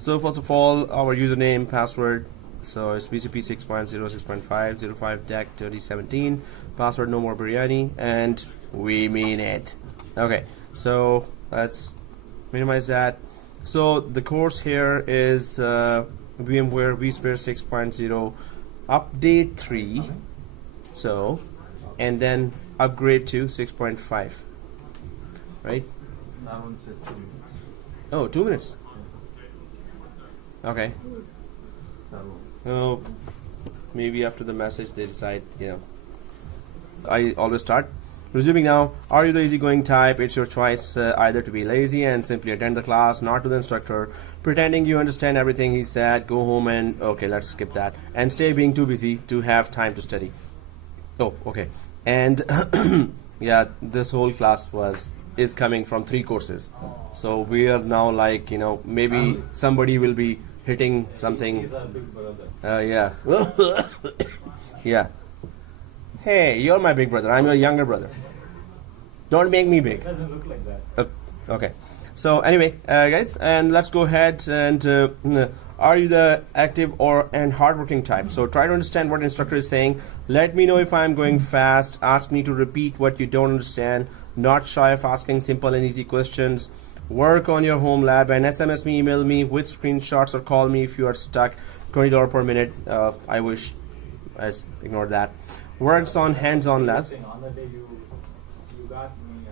So first of all, our username, password. So it's VCP6.0, 6.5, 05Dec2017. Password no more biryani, and we mean it. Okay, so let's minimize that. So the course here is VMware vSphere 6.0 update 3. So, and then upgrade to 6.5. Right? That one said 2 minutes. Oh, 2 minutes. Okay. Oh, maybe after the message they decide, I always start. Resuming now. Are you the easygoing type? It's your choice either to be lazy and simply attend the class, not to the instructor, pretending you understand everything he said, go home and, okay, let's skip that, and stay being too busy to have time to study. Oh, okay. And yeah, this whole class is coming from 3 courses. So we are now like, maybe somebody will be hitting something. He's our big brother. Yeah. Yeah. Hey, you're my big brother. I'm your younger brother. Don't make me big. It doesn't look like that. Okay. So anyway, guys, and let's go ahead and are you the active and hardworking type? So try to understand what the instructor is saying. Let me know if I'm going fast. Ask me to repeat what you don't understand. Not shy of asking simple and easy questions. Work on your home lab and SMS me, email me with screenshots, or call me if you are stuck. $20 per minute. I wish. I ignored that. Works on hands-on labs. On the day you got me,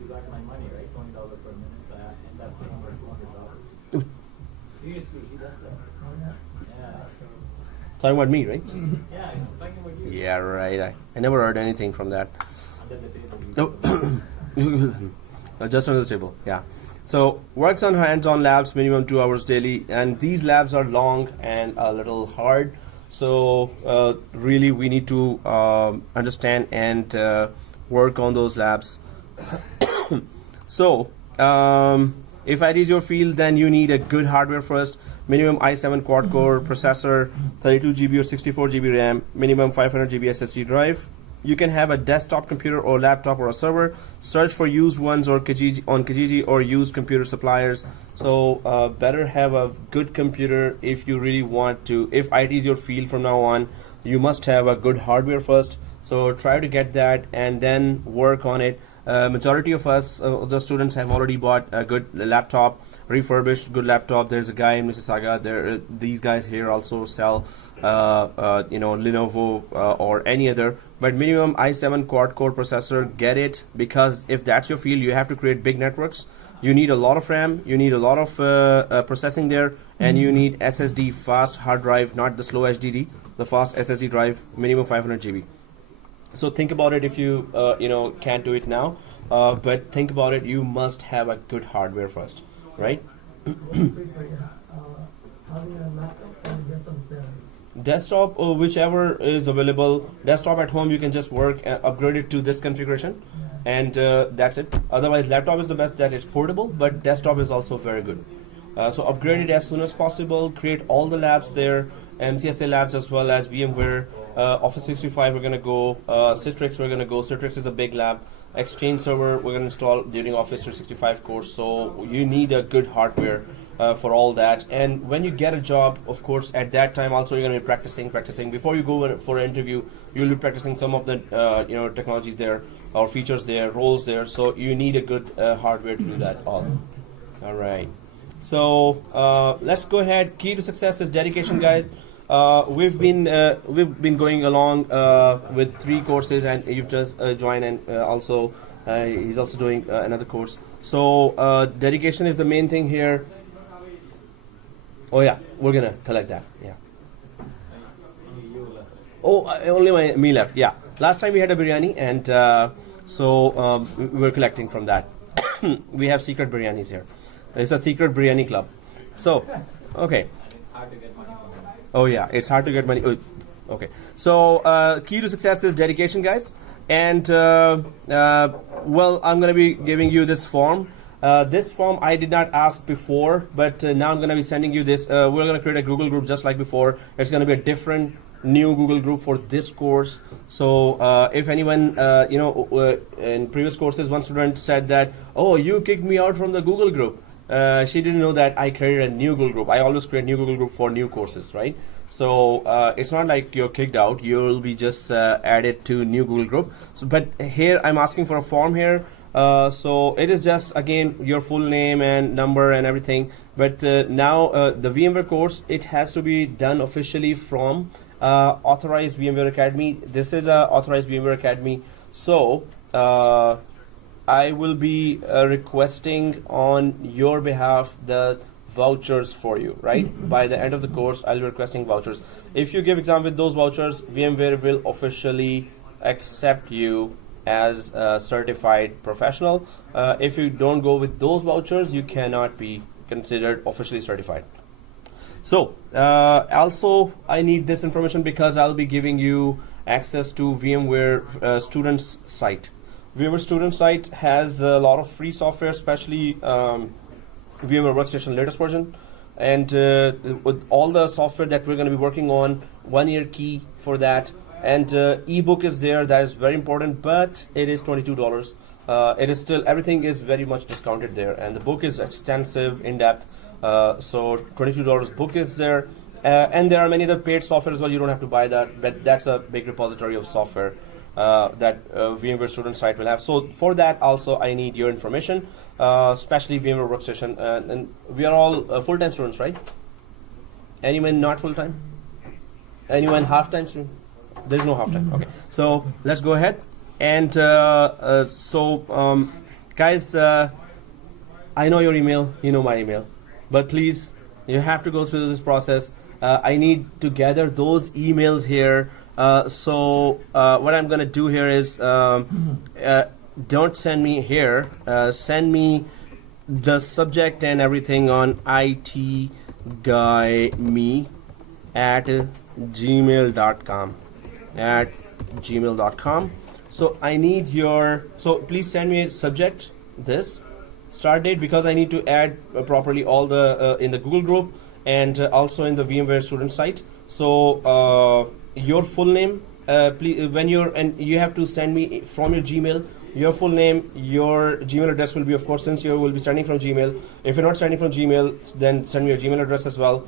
you got my money, right? $20 per minute. I end up paying over $200. Seriously, he does that. Yeah. Talking about me, right? Yeah, I'm talking about you. Yeah, right. I never heard anything from that. Under the table. Oh. Just under the table. Yeah. So works on hands-on labs, minimum 2 hours daily, and these labs are long and a little hard. So really, we need to understand and work on those labs. So if IT is your field, then you need a good hardware first. Minimum i7 quad-core processor, 32 GB or 64 GB RAM, minimum 500 GB SSD drive. You can have a desktop computer or laptop or a server. Search for used ones or Kijiji or used computer suppliers. So better have a good computer if you really want to. If IT is your field from now on, you must have a good hardware first. So try to get that and then work on it. Majority of us, the students, have already bought a good laptop, refurbished good laptop. There's a guy in Mississauga. These guys here also sell Lenovo or any other, but minimum i7 quad-core processor. Get it, because if that's your field, you have to create big networks. You need a lot of RAM, you need a lot of processing there, and you need SSD, fast hard drive, not the slow HDD, the fast SSD drive, minimum 500 GB. So think about it if you can't do it now, but think about it. You must have a good hardware first, right? Desktop or whichever is available. Desktop at home, you can just work and upgrade it to this configuration, and that's it. Otherwise, laptop is the best, that it's portable, but desktop is also very good. So upgrade it as soon as possible. Create all the labs there, MCSA labs as well as VMware, Office 365 we're going to go, Citrix we're going to go. Citrix is a big lab. Exchange server we're going to install during Office 365 course. So you need a good hardware for all that. And when you get a job, of course, at that time also you're going to be practicing. Before you go for an interview, you'll be practicing some of the technologies there, or features there, roles there. So you need a good hardware to do that all. All right. So let's go ahead. Key to success is dedication, guys. We've been going along with 3 courses, and you've just joined, and also he's also doing another course. So dedication is the main thing here. Oh yeah, we're gonna collect that. Yeah. Oh, only me left. Yeah. Last time we had a biryani, and so we're collecting from that. We have secret biryanis here. It's a secret biryani club. So, okay. It's hard to get money from them. Oh yeah, it's hard to get money. Okay. So key to success is dedication, guys. And well, I'm gonna be giving you this form. This form I did not ask before, but now I'm going to be sending you this. We're going to create a Google group just like before. It's going to be a different new Google group for this course. So if anyone, in previous courses, one student said that, oh, you kicked me out from the Google group. she didn't know that I created a new Google group. I always create new Google group for new courses, right? So it's not like you're kicked out. You'll be just added to new Google group. So, but here I'm asking for a form here. So it is just again your full name and number and everything. But now the VMware course, it has to be done officially from authorized VMware Academy. This is a authorized VMware Academy. So I will be requesting on your behalf the vouchers for you, right? By the end of the course, I'll be requesting vouchers. If you give exam with those vouchers, VMware will officially accept you as a certified professional. If you don't go with those vouchers, you cannot be considered officially certified. So also I need this information because I'll be giving you access to VMware students site. VMware student site has a lot of free software, especially VMware Workstation latest version, and with all the software that we're going to be working on, 1 year key for that, and ebook is there. That is very important, but it is $22. It is still, everything is very much discounted there, and the book is extensive, in depth. So $22 book is there, and there are many other paid software as well. You don't have to buy that, but that's a big repository of software that VMware student site will have. So for that also I need your information, especially VMware Workstation, and we are all full-time students, right? Anyone not full-time? Anyone half-time student? There's no half-time. Okay, so let's go ahead. And guys, I know your email, you know my email, but please, you have to go through this process. I need to gather those emails here. So what I'm gonna do here is don't send me here. Send me the subject and everything on itguyme at gmail.com. So I need your, so please send me a subject, this start date, because I need to add properly all the in the Google group and also in the VMware student site. So your full name, please, when you're, and you have to send me from your Gmail your full name. Your Gmail address will be, of course, since you will be sending from Gmail. If you're not sending from Gmail, then send me your Gmail address as well.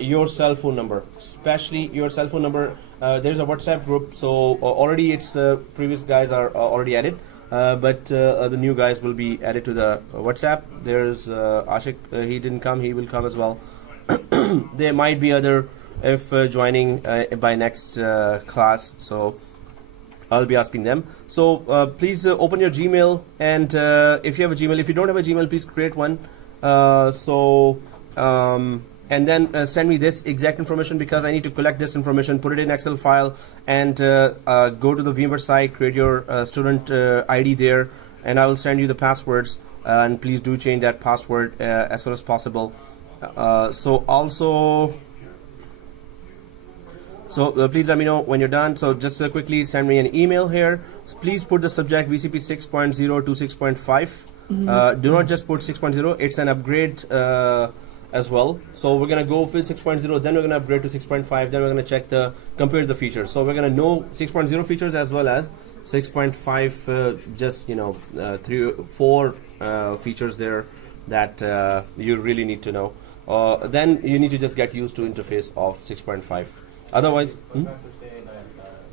Your cell phone number, especially your cell phone number. There's a WhatsApp group, so already it's previous guys are already added, but the new guys will be added to the WhatsApp. There's Ashik, he didn't come, he will come as well. There might be other if joining by next class, so I'll be asking them. So please open your Gmail, and if you have a Gmail, if you don't have a Gmail, please create one. And then send me this exact information, because I need to collect this information, put it in Excel file, and go to the VMware site, create your student ID there, and I will send you the passwords, and please do change that password as soon as possible. So please let me know when you're done. So just quickly send me an email here. Please put the subject VCP 6.0 to 6.5. Do not just put 6.0. It's an upgrade as well. So we're gonna go with 6.0, then we're gonna upgrade to 6.5, then we're gonna check compare the features. So we're gonna know 6.0 features as well as 6.5, just 3-4 features there that you really need to know. Then you need to just get used to interface of 6.5. Otherwise, I was about to say that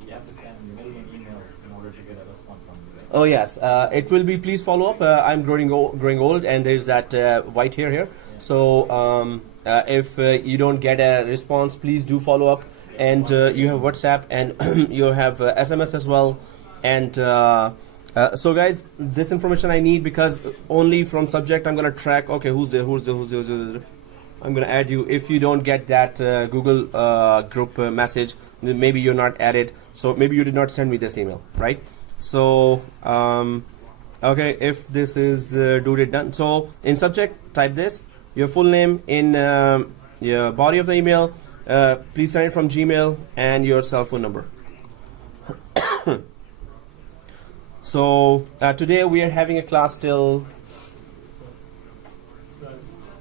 you have to send a million emails in order to get a response from you, right? oh yes, it will be, please follow up. I'm growing old, and there's that white hair here. So if you don't get a response, please do follow up. And you have WhatsApp, and you have SMS as well. And so guys, this information I need, because only from subject I'm gonna track. Okay, who's there? I'm gonna add you. If you don't get that Google group message, then maybe you're not added. So maybe you did not send me this email, right? So okay, if this is dude done. So in subject, type this. Your full name, in your body of the email, please send it from Gmail, and your cell phone number. So today we are having a class till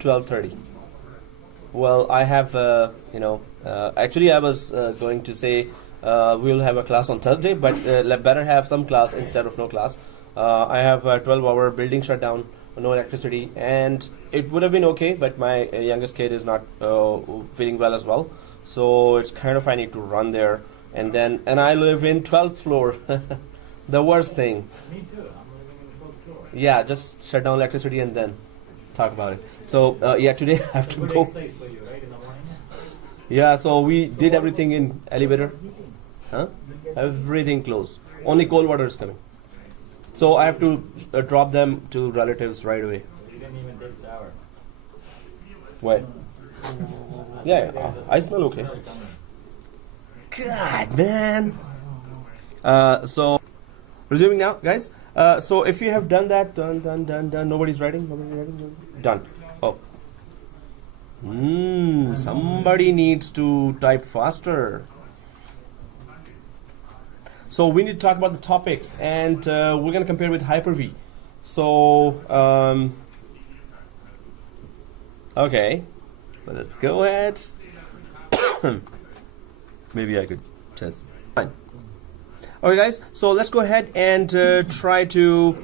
12:30. Well, I have, actually I was going to say we'll have a class on Thursday, but better have some class instead of no class. I have a 12-hour building shutdown no electricity, and it would have been okay, but my youngest kid is not feeling well as well, so it's kind of I need to run there, and I live in 12th floor. The worst thing. Me too. I'm living in the 4th floor. Yeah, just shut down electricity and then talk about it. So yeah, today I have to Good go. exercise for you, right, in the morning? Yeah, so we did everything in elevator. Huh? Everything closed. Only cold water is coming. So I have to drop them to relatives right away. You didn't even take a shower. Why? Yeah, I smell okay. Smell coming. God, man. So, resuming now, guys. So if you have done that, done. Nobody's writing. Done. Oh. Somebody needs to type faster. So we need to talk about the topics, and we're going to compare with Hyper-V. So, okay, let's go ahead. Maybe I could test. Fine. Okay, guys. So let's go ahead and try to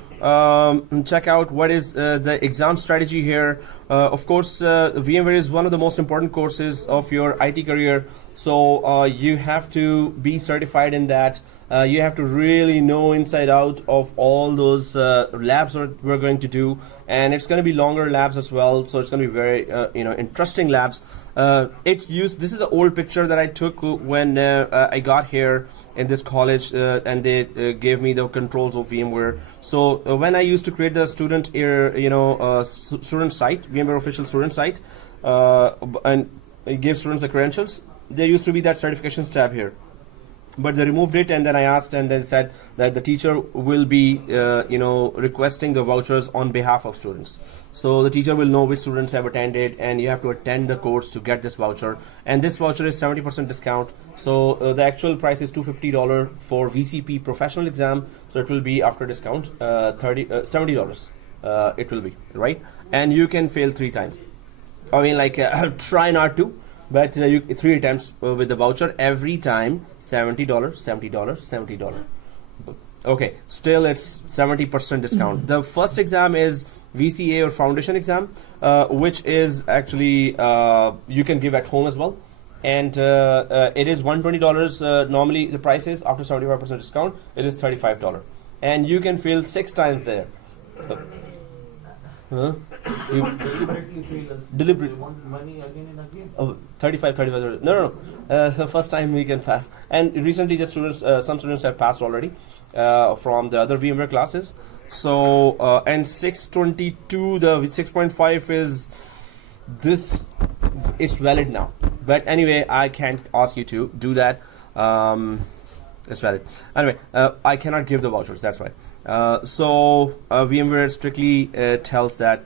check out what is the exam strategy here. Of course, VMware is one of the most important courses of your IT career. So you have to be certified in that. You have to really know inside out of all those labs that we're going to do, and it's going to be longer labs as well. So it's going to be very interesting labs. This is an old picture that I took when I got here in this college, and they gave me the controls of VMware. So when I used to create the student student site, VMware official student site, and give students the credentials, there used to be that certifications tab here. But they removed it, and then I asked, and then said that the teacher will be, requesting the vouchers on behalf of students. So the teacher will know which students have attended, and you have to attend the course to get this voucher. And this voucher is 70% discount. So the actual price is $250 for VCP professional exam. So it will be after discount, $70. It will be, right? And you can fail 3 times. I mean, try not to. But you 3 attempts with the voucher every time, $70, $70. Okay, still it's 70% discount. The first exam is VCA or foundation exam, which is actually you can give at home as well, and it is $120. Normally the price is after 75% discount. It is $35, and you can fail 6 times there. Huh? You Deliberately fail us. Deliberate. They want money again and again. Oh, 35. No. The first time we can pass. And recently, some students have passed already from the other VMware classes. So, and 622, the 6.5 is this. It's valid now. But anyway, I can't ask you to do that. It's valid. Anyway, I cannot give the vouchers. That's why. So VMware strictly tells that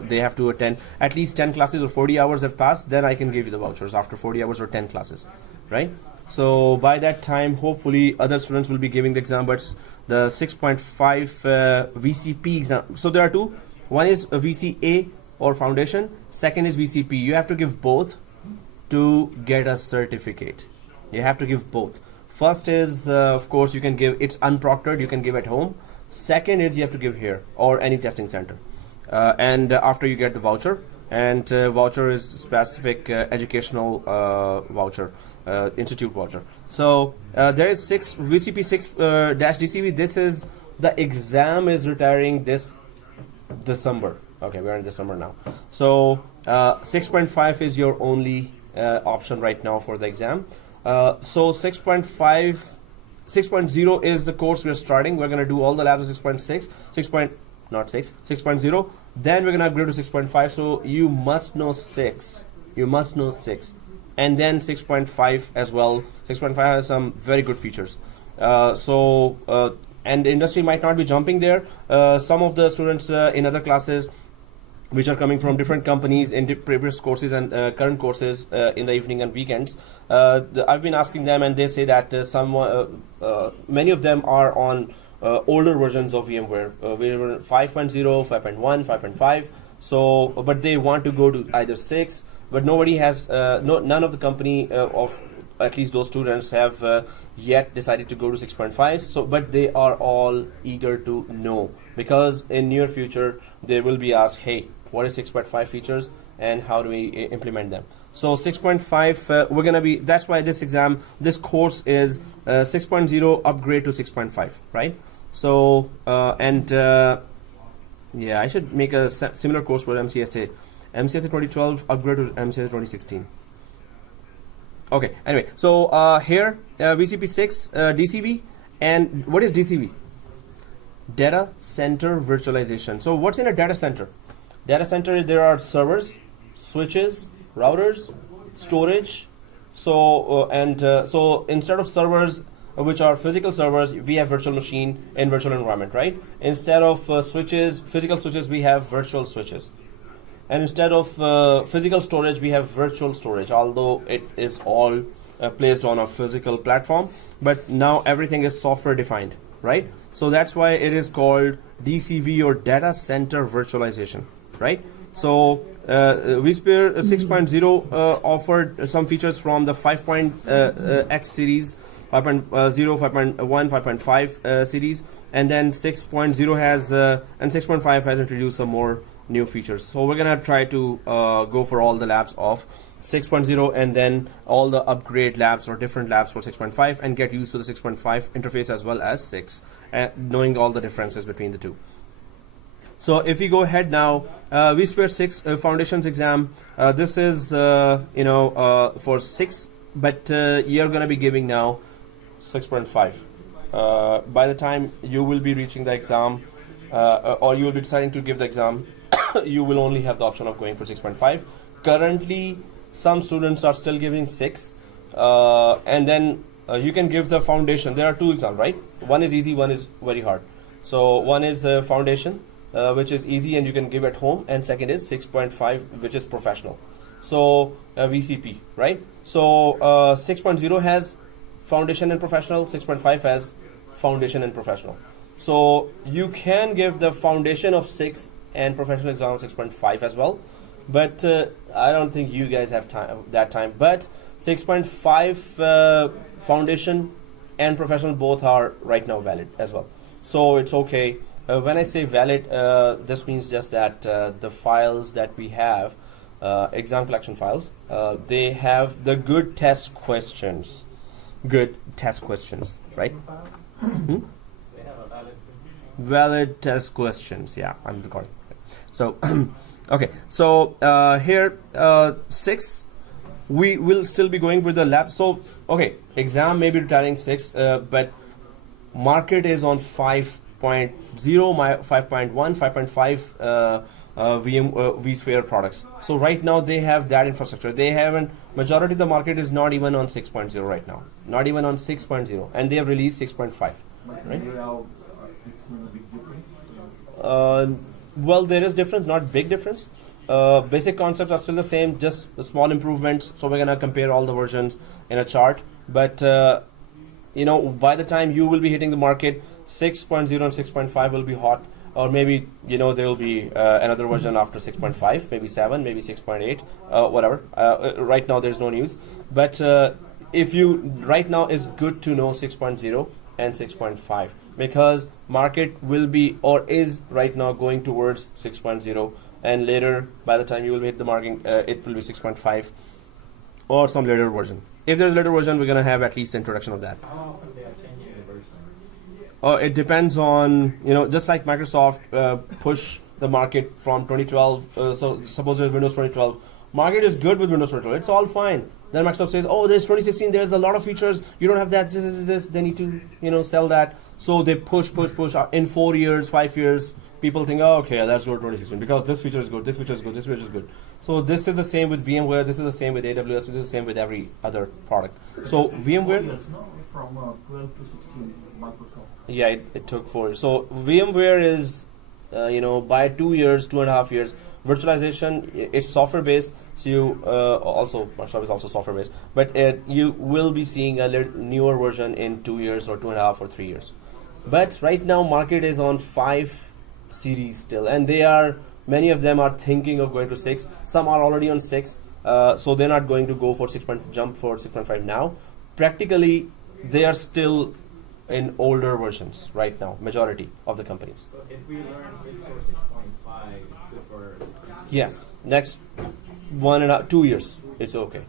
they have to attend at least 10 classes or 40 hours have passed, then I can give you the vouchers after 40 hours or 10 classes, right? So by that time, hopefully other students will be giving the exam, but the 6.5 VCP exam. So there are 2. One is a VCA or foundation. Second is VCP. You have to give both to get a certificate. You have to give both. First is, of course, you can give, it's unproctored, you can give at home. Second is you have to give here or any testing center. And after you get the voucher, and voucher is specific educational voucher, institute voucher. So there is VCP6 -DCV. This is, the exam is retiring this December. Okay, we're in December now. So 6.5 is your only option right now for the exam. So 6.0 is the course we're starting. We're going to do all the labs of 6.6, 6.0. Then we're going to upgrade to 6.5. So you must know 6. You must know 6. And then 6.5 as well. 6.5 has some very good features. And the industry might not be jumping there. Some of the students in other classes, which are coming from different companies in previous courses and current courses in the evening and weekends. I've been asking them, and they say that many of them are on older versions of VMware, VMware 5.0, 5.1, 5.5. So, but they want to go to either 6, but nobody has, none of the company of at least those students have yet decided to go to 6.5. So, but they are all eager to know, because in near future they will be asked, hey, what is 6.5 features and how do we implement them? So 6.5, we're gonna be. That's why this course is 6.0 upgrade to 6.5, right? So yeah, I should make a similar course for MCSA 2012 upgrade to MCSA 2016. Okay, anyway, so here VCP6 DCV, and what is DCV? Data center virtualization. So what's in a data center? Data center, there are servers, switches, routers, storage. So so instead of servers, which are physical servers, we have virtual machine in virtual environment, right? Instead of switches, physical switches, we have virtual switches. And instead of physical storage, we have virtual storage, although it is all placed on a physical platform. But now everything is software defined, right? So that's why it is called DCV, or data center virtualization, right? So Vsphere 6.0 offered some features from the 5.X series, 5.0, 5.1, 5.5 series, and then 6.0 has and 6.5 has introduced some more new features. So we're gonna try to go for all the labs of 6.0 and then all the upgrade labs or different labs for 6.5 and get used to the 6.5 interface as well as 6, knowing all the differences between the two. So if we go ahead now, Vsphere 6 Foundations exam, this is for 6, but you're going to be giving now 6.5. By the time you will be reaching the exam, or you will be deciding to give the exam, you will only have the option of going for 6.5. Currently, some students are still giving 6, and then you can give the foundation. There are 2 exams, right? One is easy, one is very hard. So one is foundation, which is easy and you can give at home, and second is 6.5, which is professional. So VCP, right? So 6.0 has foundation and professional, 6.5 has foundation and professional. So you can give the foundation of 6 and professional exam 6.5 as well, but I don't think you guys have that time. But 6.5 foundation and professional both are right now valid as well, so it's okay. When I say valid, this means just that the files that we have, exam collection files, they have the good test questions, right? Hmm? They have a Valid test questions. Yeah, I'm recording. So okay, so here 6, we will still be going with the lab. So okay, exam may be retiring 6, but market is on 5.0, 5.1, 5.5 vSphere products. So right now they have that infrastructure. They haven't, majority of the market is not even on 6.0 right now, not even on 6.0, and they have released 6.5, right? Well, there is difference, not big difference. Basic concepts are still the same, just the small improvements. So we're gonna compare all the versions in a chart, but by the time you will be hitting the market, 6.0 and 6.5 will be hot, or maybe there will be another version after 6.5, maybe 7, maybe 6.8, whatever. Right now there's no news, but right now is good to know 6.0 and 6.5, because market will be, or is right now going towards 6.0, and later by the time you will hit the marking, it will be 6.5 or some later version. If there's a later version, we're gonna have at least introduction of that. How often they are changing the version? It depends on, just like Microsoft push the market from 2012. So suppose there's Windows 2012. Market is good with Windows 2012. It's all fine. Then Microsoft says, oh, there's 2016. There's a lot of features. You don't have that. This. They need to, sell that. So they push. In 4 years, 5 years, people think, oh, okay, let's go to 2016 because this feature is good. This feature is good. This feature is good. So this is the same with VMware. This is the same with AWS. This is the same with every other product. So VMware. Years, no? From 12 to 16, Microsoft. Yeah, it took 4 years. So VMware is, by 2 years, 2.5 years. Virtualization, it's software based. So you also, Microsoft is also software based. But you will be seeing a newer version in 2 years or 2.5 or 3 years. But right now, market is on 5 series still, and many of them are thinking of going to 6. Some are already on 6. so they're not going to go for jump for 6.5 now. Practically, they are still in older versions right now, majority of the companies. So if we learn 6 or 6.5, it's good for 6. Yes, next 2 years, it's okay.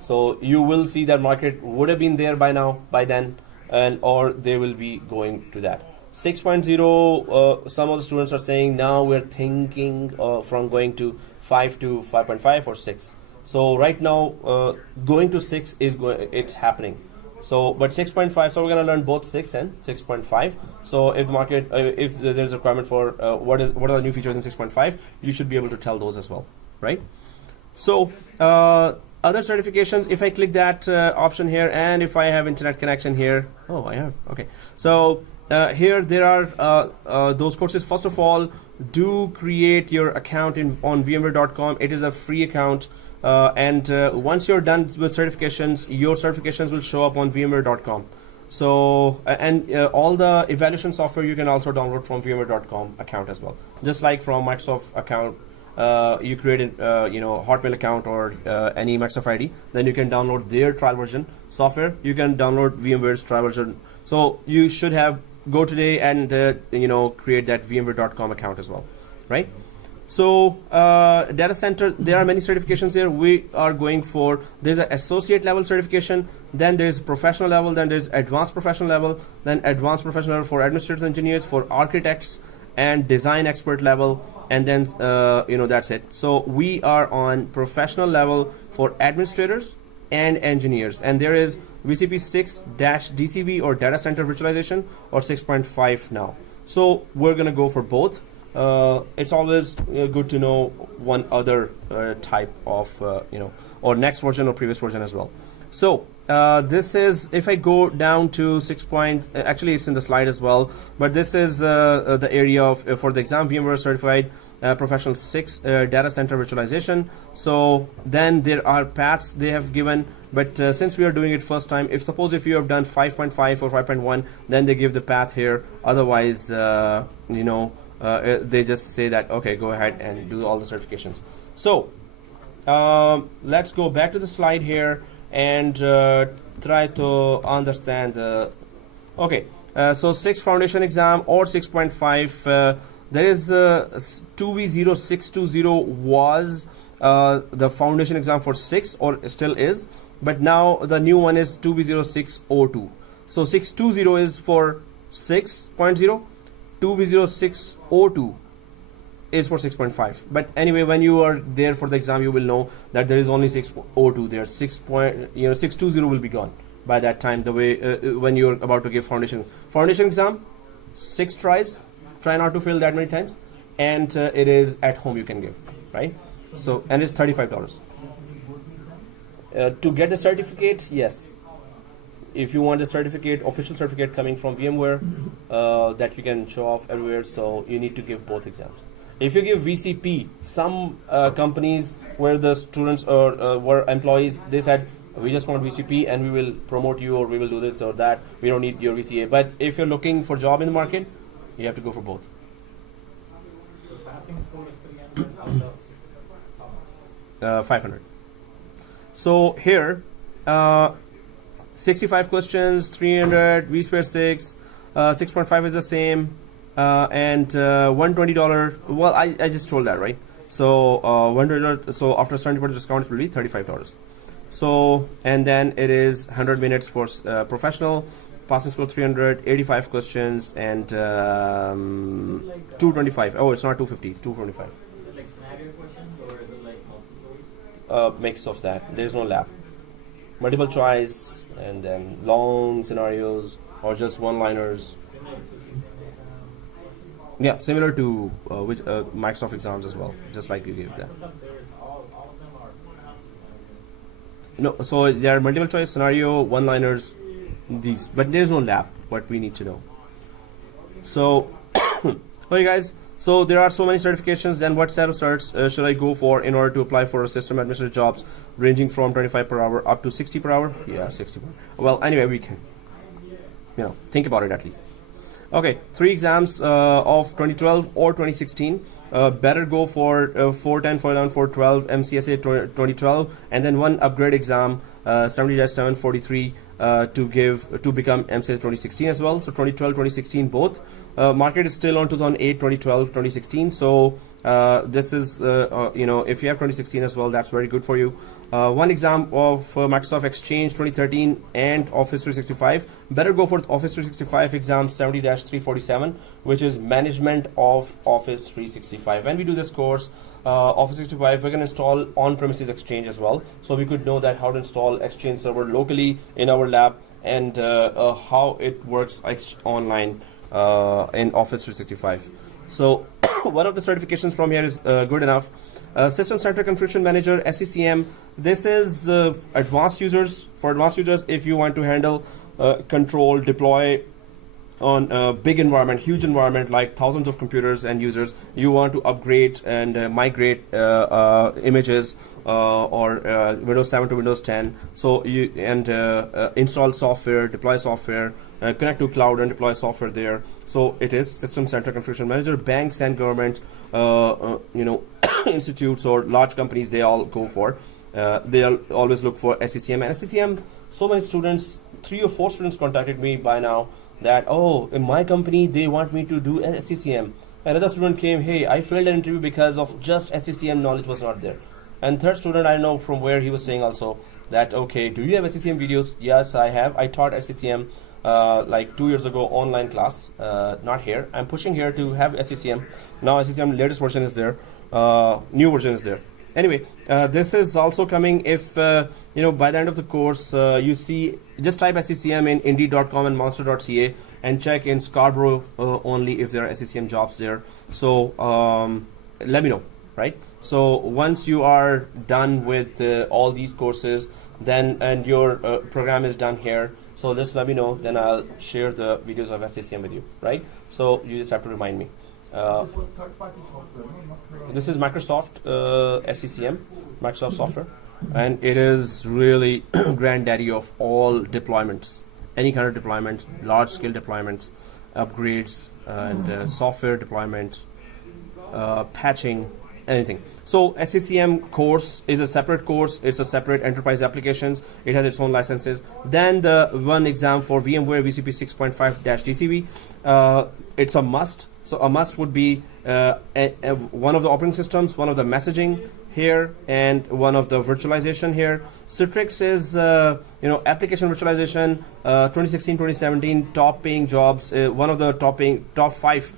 So you will see that market would have been there by now, by then, and or they will be going to that. 6.0, some of the students are saying now we're thinking from going to 5 to 5.5 or 6. So right now, going to 6 is it's happening. So, but 6.5, so we're going to learn both 6 and 6.5. So if the market, if there's a requirement for what are the new features in 6.5, you should be able to tell those as well, right? So other certifications, if I click that option here, and if I have internet connection here, oh, I have, okay. So here there are those courses. First of all, do create your account on VMware.com. It is a free account. And once you're done with certifications, your certifications will show up on VMware.com. So, and all the evaluation software you can also download from VMware.com account as well. Just like from Microsoft account, you create a Hotmail account or any Microsoft ID, then you can download their trial version software. You can download VMware's trial version. So you should go today and create that VMware.com account as well, right? So data center, there are many certifications here. We are going for, there's an associate level certification, then there's professional level, then there's advanced professional level, then advanced professional level for administrators, engineers, for architects, and design expert level, and then that's it. So we are on professional level for administrators and engineers, and there is VCP6-DCV or data center virtualization or 6.5 now. So we're gonna go for both. It's always good to know one other type of or next version or previous version as well. So this is, if I go down to 6 point, actually it's in the slide as well, but this is the area of for the exam VMware certified professional 6 data center virtualization. So then there are paths they have given, but since we are doing it first time, if you have done 5.5 or 5.1, then they give the path here. Otherwise, they just say that, okay, go ahead and do all the certifications. So let's go back to the slide here and try to understand. So 6 foundation exam or 6.5, there is 2V0620 was the foundation exam for 6, or still is, but now the new one is 2V0602. So 620 is for 6.0. 2V0602 is for 6.5. But anyway, when you are there for the exam, you will know that there is only 602 there. 620 will be gone by that time. The way when you're about to give foundation exam, 6 tries. Try not to fail that many times, and it is at home you can give, right? So, and it's $35 to get the certificate. Yes. If you want a certificate, official certificate coming from VMware that you can show off everywhere, so you need to give both exams. If you give VCP, some companies where the students or were employees, they said, we just want VCP and we will promote you, or we will do this or that. We don't need your VCA. But if you're looking for a job in the market, you have to go for both. So passing score is 300 out of 500. So here, 65 questions, 300, Vsphere 6, 6.5 is the same, and $120. Well, I just told that, right? So $120. So after 70% discount, it will be $35. So, and then it is 100 minutes for professional, passing score 300, 85 questions, and 225. Oh, it's not 250, it's 225. Is it like scenario questions, or is it like multiple choice? Mix of that. There's no lab. Multiple choice, and then long scenarios, or just one-liners. Yeah, similar to Microsoft exams as well, just like you gave that. All of them are No, so there are multiple choice, scenario, one-liners, these, but there's no lab. What we need to know. So, okay, guys. So there are so many certifications. Then what set of certs should I go for in order to apply for a system administrator jobs, ranging from 25 per hour up to 60 per hour? Yeah, 60 per hour. Well, anyway, we can, think about it at least. Okay, 3 exams of 2012 or 2016. better go for 410, 411, 412, MCSA 2012, and then one upgrade exam, 70-743, to become MCSA 2016 as well. So 2012, 2016 both. Market is still on 2008, 2012, 2016. So this is if you have 2016 as well, that's very good for you. One exam of Microsoft Exchange 2013 and Office 365. Better go for Office 365 exam 70-347, which is management of Office 365. When we do this course, Office 365, we're going to install on-premises Exchange as well. So we could know that how to install Exchange server locally in our lab, and how it works online in Office 365. So one of the certifications from here is good enough. System Center Configuration Manager, SCCM. This is advanced users. For advanced users, if you want to handle, control, deploy on a big environment, huge environment like thousands of computers and users, you want to upgrade and migrate images or Windows 7 to Windows 10. So you install software, deploy software, connect to cloud and deploy software there. So it is System Center Configuration Manager. Banks and government, institutes or large companies, they all go for. They'll always look for SCCM. And SCCM, so many students, 3 or 4 students contacted me by now that, oh, in my company, they want me to do SCCM. Another student came, hey, I failed an interview because of just SCCM knowledge was not there. And third student, I know from where he was saying also that, okay, do you have SCCM videos? Yes, I have. I taught SCCM like 2 years ago, online class, not here. I'm pushing here to have SCCM. Now SCCM latest version is there, new version is there. Anyway, this is also coming if, by the end of the course, you see, just type SCCM in Indeed.com and Monster.ca and check in Scarborough only if there are SCCM jobs there. So let me know, right? So once you are done with all these courses, then and your program is done here, so just let me know, then I'll share the videos of SCCM with you, right? So you just have to remind me. This is Microsoft SCCM, Microsoft software, and it is really granddaddy of all deployments, any kind of deployment, large scale deployments, upgrades, and software deployment, patching, anything. So SCCM course is a separate course. It's a separate enterprise applications. It has its own licenses. Then the one exam for VMware VCP6.5-DCV. It's a must. So a must would be one of the operating systems, one of the messaging here, and one of the virtualization here. Citrix is application virtualization 2016-2017 top paying jobs. One of the top 5.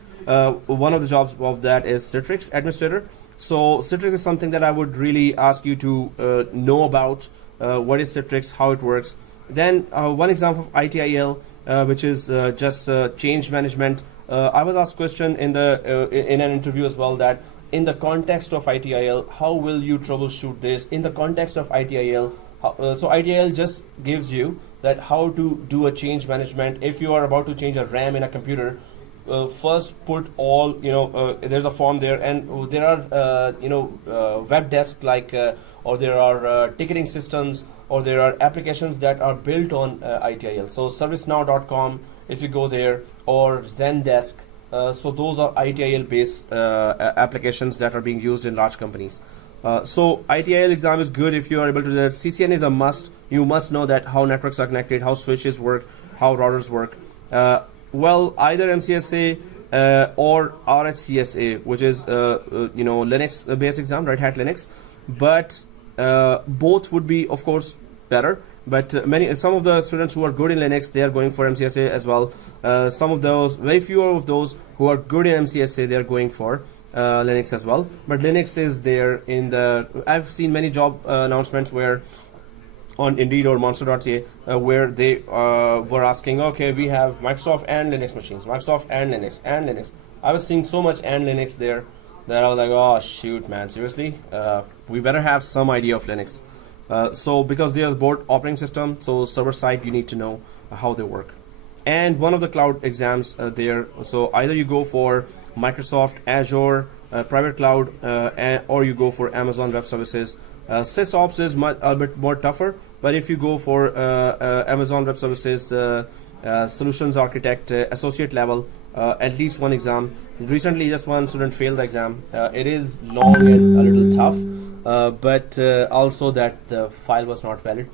One of the jobs of that is Citrix administrator. So Citrix is something that I would really ask you to know about. What is Citrix, how it works. Then one example of ITIL, which is just change management. I was asked a question in an interview as well, that in the context of ITIL, how will you troubleshoot this? In the context of ITIL, so ITIL just gives you that how to do a change management. If you are about to change a RAM in a computer, first put all, there's a form there, and there are, web desk like, or there are ticketing systems, or there are applications that are built on ITIL. So ServiceNow.com, if you go there, or Zendesk, so those are ITIL based applications that are being used in large companies. So ITIL exam is good if you are able to do that. CCN is a must. You must know that how networks are connected, how switches work, how routers work. Well, either MCSA or RHCSA, which is Linux based exam, Red Hat Linux, but both would be, of course, better. But some of the students who are good in Linux, they are going for MCSA as well. Some of those, very few of those who are good in MCSA, they are going for Linux as well. But Linux is there in the. I've seen many job announcements where on Indeed or Monster.ca where they were asking, okay, we have Microsoft and Linux machines, Microsoft and Linux and Linux. I was seeing so much and Linux there that I was like, oh shoot, man, seriously, we better have some idea of Linux. So because there's both operating system, so server side, you need to know how they work. And one of the cloud exams there, so either you go for Microsoft Azure private cloud, or you go for Amazon Web Services. SysOps is a bit more tougher, but if you go for Amazon Web Services solutions architect, associate level, at least one exam. Recently, just one student failed the exam. It is long and a little tough, but also that the file was not valid.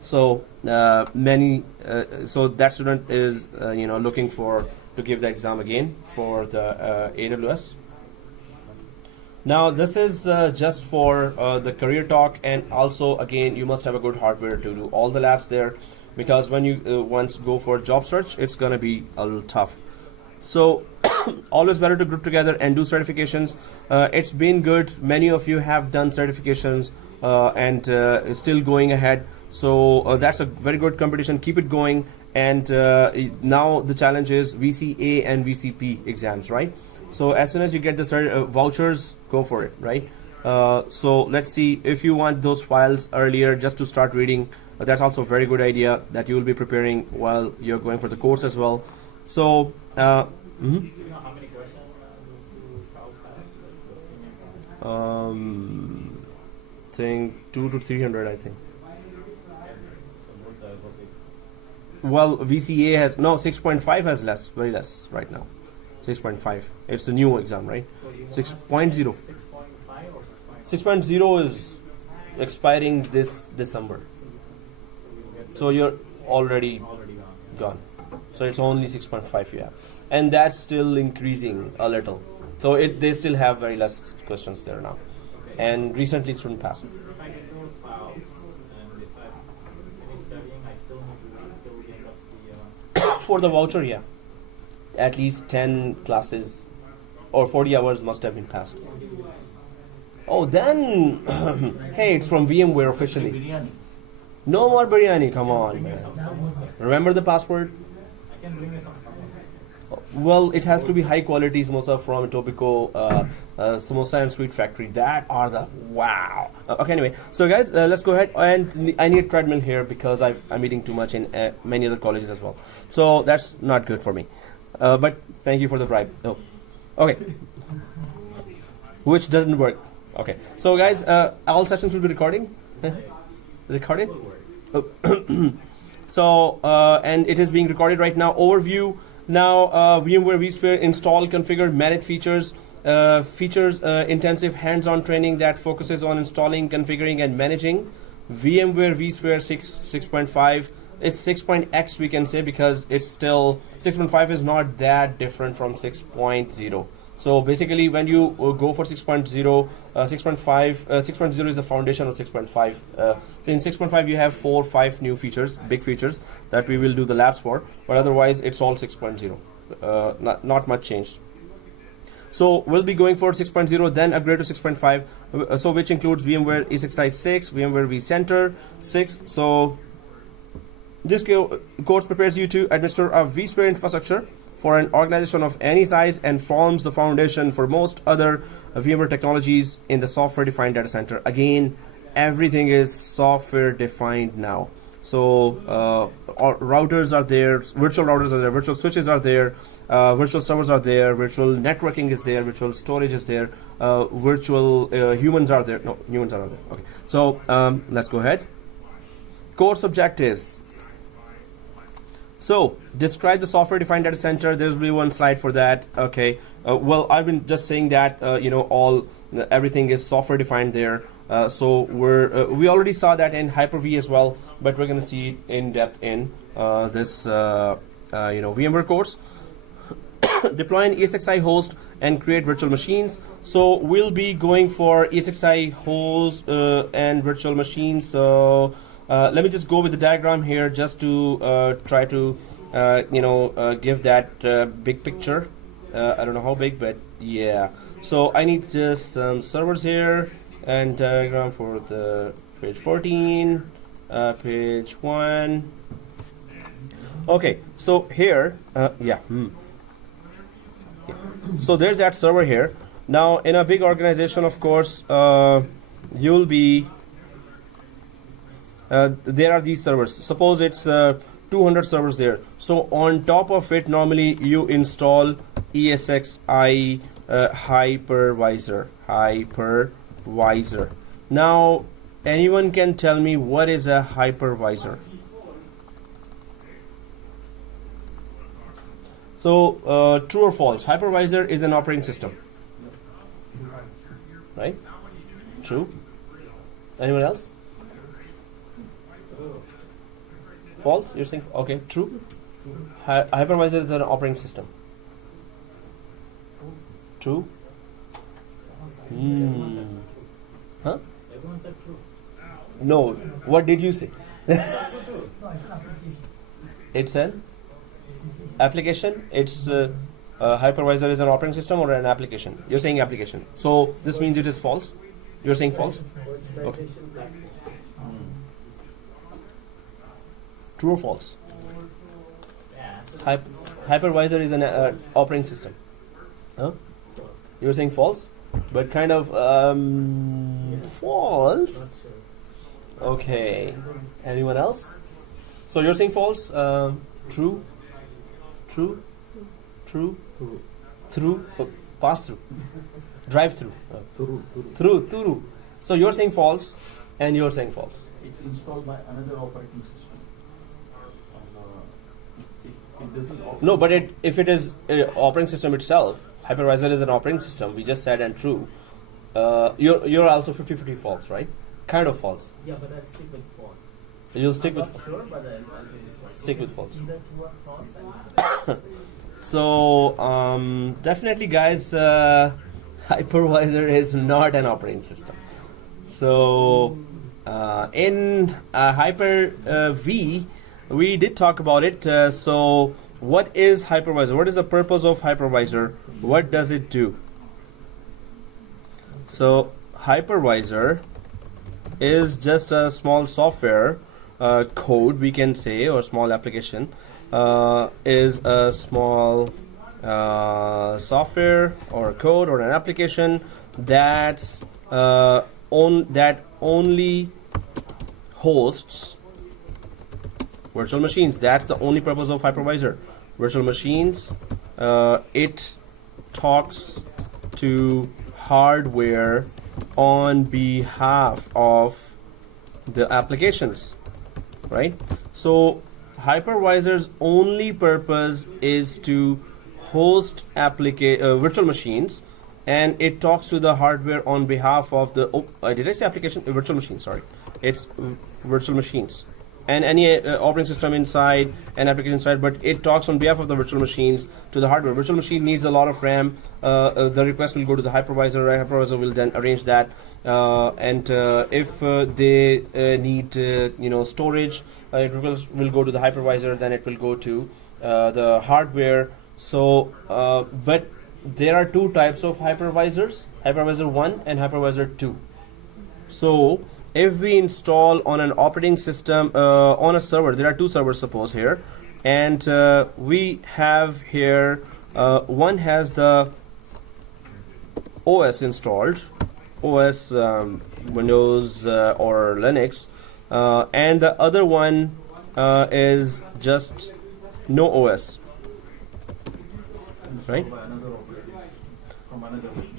So so that student is looking to give the exam again for the AWS. Now this is just for the career talk, and also again you must have a good hardware to do all the labs there, because when you once go for job search, it's gonna be a little tough. So always better to group together and do certifications. It's been good. Many of you have done certifications and still going ahead. So that's a very good competition. Keep it going. And now the challenge is VCA and VCP exams, right? So as soon as you get the vouchers, go for it, right? So let's see, if you want those files earlier just to start reading, that's also a very good idea that you will be preparing while you're going for the course as well. So Do you know how many questions those two files have? think 200 to 300, I think. So what big? Well, VCA has 6.5 has less, very less right now. 6.5. It's the new exam, right? So you 6.0. 6.5 or 6.5? 6.0 is expiring this December. So you're already gone. So it's only 6.5 you have, and that's still increasing a little. So they still have very less questions there now, and recently student passed. If I get those files and if I finish studying, I still need to wait till the end of the. For the voucher, yeah, at least 10 classes or 40 hours must have been passed. Oh, then hey, it's from VMware officially. Biryani. No more biryani. Come on, man. Remember the password? I can bring you some samosa. Well, it has to be high quality samosa from Etobicoke Samosa and Sweet Factory. That are the wow. Okay, anyway, so guys, let's go ahead. And I need a treadmill here because I'm eating too much in many other colleges as well. So that's not good for me. But thank you for the bribe. Oh, okay. Which doesn't work. Okay. So guys, all sessions will be recording. Recorded. So and it is being recorded right now. Overview. Now VMware vSphere install, configure, manage features. Intensive hands-on training that focuses on installing, configuring, and managing VMware vSphere 6.5. It's 6.x we can say, because it's still 6.5 is not that different from 6.0. So basically, when you go for 6.0, 6.0 is the foundation of 6.5. So in 6.5, you have 4 or 5 new features, big features that we will do the labs for. But otherwise, it's all 6.0. Not much changed. So we'll be going for 6.0, then upgrade to 6.5. So which includes VMware ESXi 6, VMware vCenter 6. So this course prepares you to administer a vSphere infrastructure for an organization of any size and forms the foundation for most other VMware technologies in the software-defined data center. Again, everything is software-defined now. So routers are there, virtual routers are there, virtual switches are there, virtual servers are there, virtual networking is there, virtual storage is there, virtual humans are there. No, humans are not there. Okay. So let's go ahead. Course objectives. So describe the software-defined data center. There's be one slide for that. Okay. Well, I've been just saying that everything is software-defined there. So we already saw that in Hyper-V as well, but we're going to see it in depth in this VMware course. Deploy an ESXi host and create virtual machines. So we'll be going for ESXi host and virtual machines. So let me just go with the diagram here just to try to give that big picture. I don't know how big, but yeah. So I need just some servers here and diagram for the page 14, page 1. Okay, so here, So there's that server here. Now in a big organization, of course, you'll be there are these servers. Suppose it's 200 servers there. So on top of it, normally you install ESXi hypervisor. Now, anyone can tell me what is a hypervisor? So true or false? Hypervisor is an operating system, right? True. Anyone else? False? You're saying okay. True. Hypervisor is an operating system. True. Huh? Everyone said true. No. What did you say? No, it's an application. It's an application. It's hypervisor is an operating system or an application. You're saying application. So this means it is false. You're saying false. Okay. True or false? Yeah. Hypervisor is an operating system. Huh? You're saying false, but kind of false. Okay. Anyone else? So you're saying false. True. True. True. Through. Pass through. Drive through. Through. So you're saying false, and you're saying false. It's installed by another operating system. It doesn't No, but if it is operating system itself, hypervisor is an operating system. We just said and true. You're also 50-50 false, right? Kind of false. Yeah, but I'll stick with false. You'll stick with Not sure, but I'll go with false. stick with false. Either true or false. So definitely, guys, hypervisor is not an operating system. So in Hyper-V, we did talk about it. So what is hypervisor? What is the purpose of hypervisor? What does it do? So hypervisor is just a small software code, we can say, or small application. Is a small software or code or an application that's that only hosts virtual machines. That's the only purpose of hypervisor. Virtual machines. It talks to hardware on behalf of the applications, right? So hypervisor's only purpose is to host virtual machines, and it talks to the hardware on behalf of the did I say application? Virtual machine, sorry. It's virtual machines and any operating system inside and application inside, but it talks on behalf of the virtual machines to the hardware. Virtual machine needs a lot of RAM. The request will go to the hypervisor. Hypervisor will then arrange that, and if they need storage, it will go to the hypervisor. Then it will go to the hardware. So, but there are two types of hypervisors: hypervisor 1 and hypervisor 2. So if we install on an operating system on a server, there are two servers, suppose here, and we have here one has the OS installed, OS Windows or Linux, and the other one is just no OS, right? by another operating from another machine.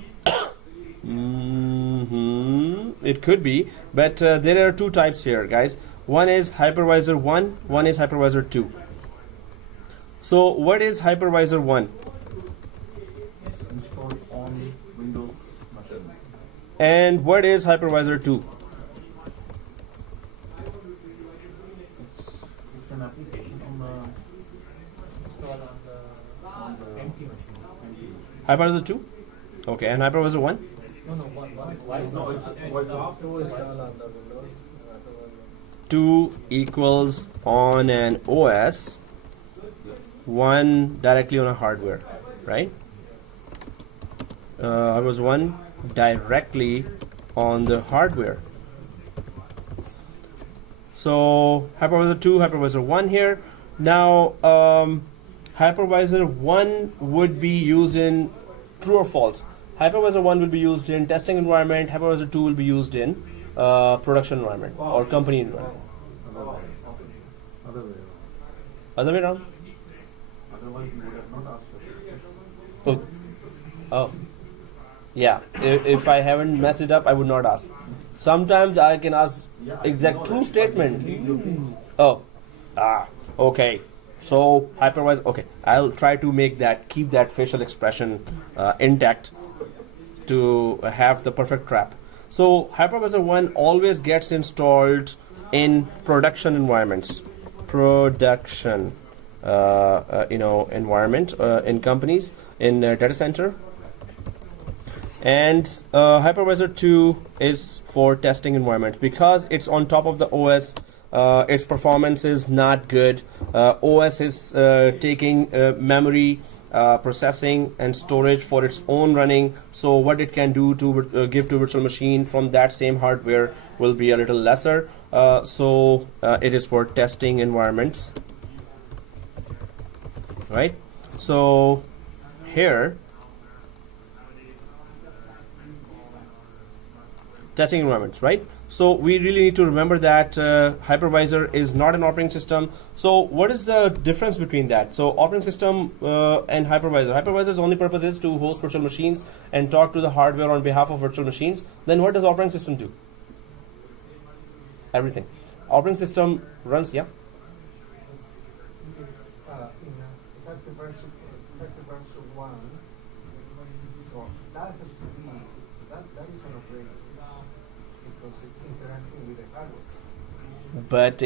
It could be, but there are two types here, guys. One is hypervisor 1, one is hypervisor 2. So what is hypervisor 1? Installed on Windows machine. And what is hypervisor 2? It's an application Install on the empty machine. Hypervisor 2? Okay, and hypervisor 1? No, it's 2 equals on an OS, 1 directly on a hardware, right? I was 1 directly on the hardware. So hypervisor 2, hypervisor 1 here. Now hypervisor 1 would be used in true or false. Hypervisor 1 will be used in testing environment. Hypervisor 2 will be used in production environment or company environment. other way around. Other way around? Otherwise, you would have not asked for it. Oh. Yeah. If I haven't messed it up, I would not ask. Sometimes I can ask Yeah, exact I know true that, statement. but you need your face. Oh. Okay. So hypervisor, okay, I'll try to keep that facial expression intact to have the perfect trap. So Hypervisor 1 always gets installed in production environments, environment in companies, in data center. And Hypervisor 2 is for testing environment because it's on top of the OS. Its performance is not good. OS is taking memory, processing and storage for its own running. So what it can do to give to virtual machine from that same hardware will be a little lesser. So it is for testing environments, right? So here, testing environments, right? So we really need to remember that Hypervisor is not an operating system. So what is the difference between that? So operating system and Hypervisor. Hypervisor's only purpose is to host virtual machines and talk to the hardware on behalf of virtual machines. Then what does operating system do? Everything. Operating system runs, yeah? Hypervisor 1, so that has to be, that is an operating system because it's interacting with the hardware. But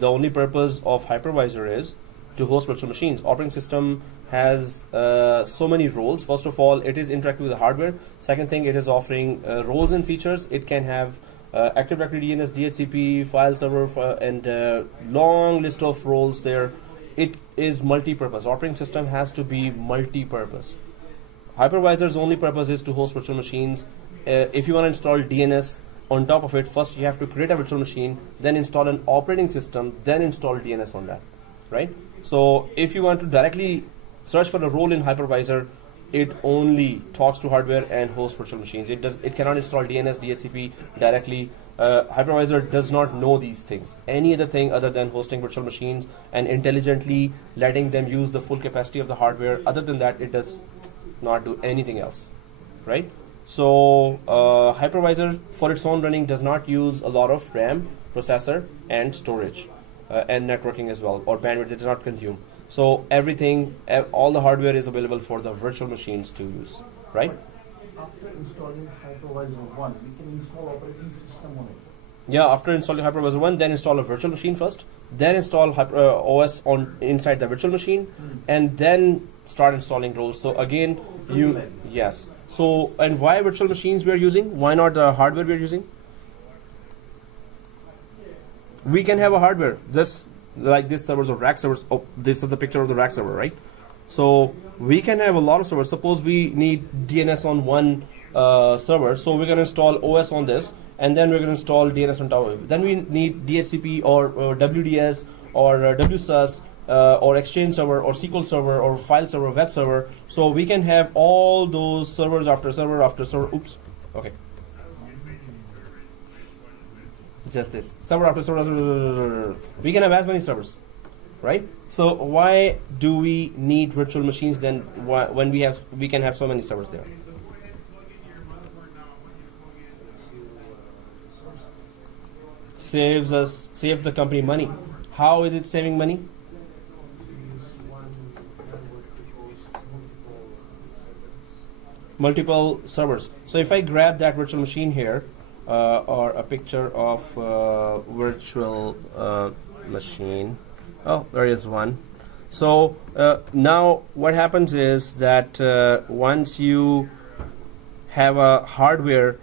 the only purpose of Hypervisor is to host virtual machines. Operating system has so many roles. First of all, it is interacting with the hardware. Second thing, it is offering roles and features. It can have Active Directory, DNS, DHCP, file server, and long list of roles there. It is multi-purpose. Operating system has to be multi-purpose. Hypervisor's only purpose is to host virtual machines. If you want to install DNS on top of it, first you have to create a virtual machine, then install an operating system, then install DNS on that, right? So if you want to directly search for a role in Hypervisor, it only talks to hardware and hosts virtual machines. It cannot install DNS, DHCP directly. Hypervisor does not know these things. Any other thing other than hosting virtual machines and intelligently letting them use the full capacity of the hardware. Other than that, it does not do anything else, right? So Hypervisor for its own running does not use a lot of RAM, processor, and storage, and networking as well, or bandwidth. It does not consume. So everything, all the hardware is available for the virtual machines to use, right? After installing Hypervisor 1, we can install operating system on it. Yeah, after installing Hypervisor 1, then install a virtual machine first, then install OS on inside the virtual machine, and then start installing roles. So again, yes. So, and why virtual machines we are using? Why not the hardware we are using? We can have a hardware, like this servers or rack servers. Oh, this is the picture of the rack server, right? So we can have a lot of servers. Suppose we need DNS on one server, so we're going to install OS on this, and then we're going to install DNS on top of it. Then we need DHCP or WDS or WSUS or Exchange server or SQL server or file server, web server. So we can have all those servers after server after server. Oops. Okay. Just this server after server. We can have as many servers, right? So why do we need virtual machines then? When we can have so many servers there? Saves the company money. How is it saving money? Multiple servers. So if I grab that virtual machine here, or a picture of virtual machine. Oh, there is one. So now what happens is that once you have a hardware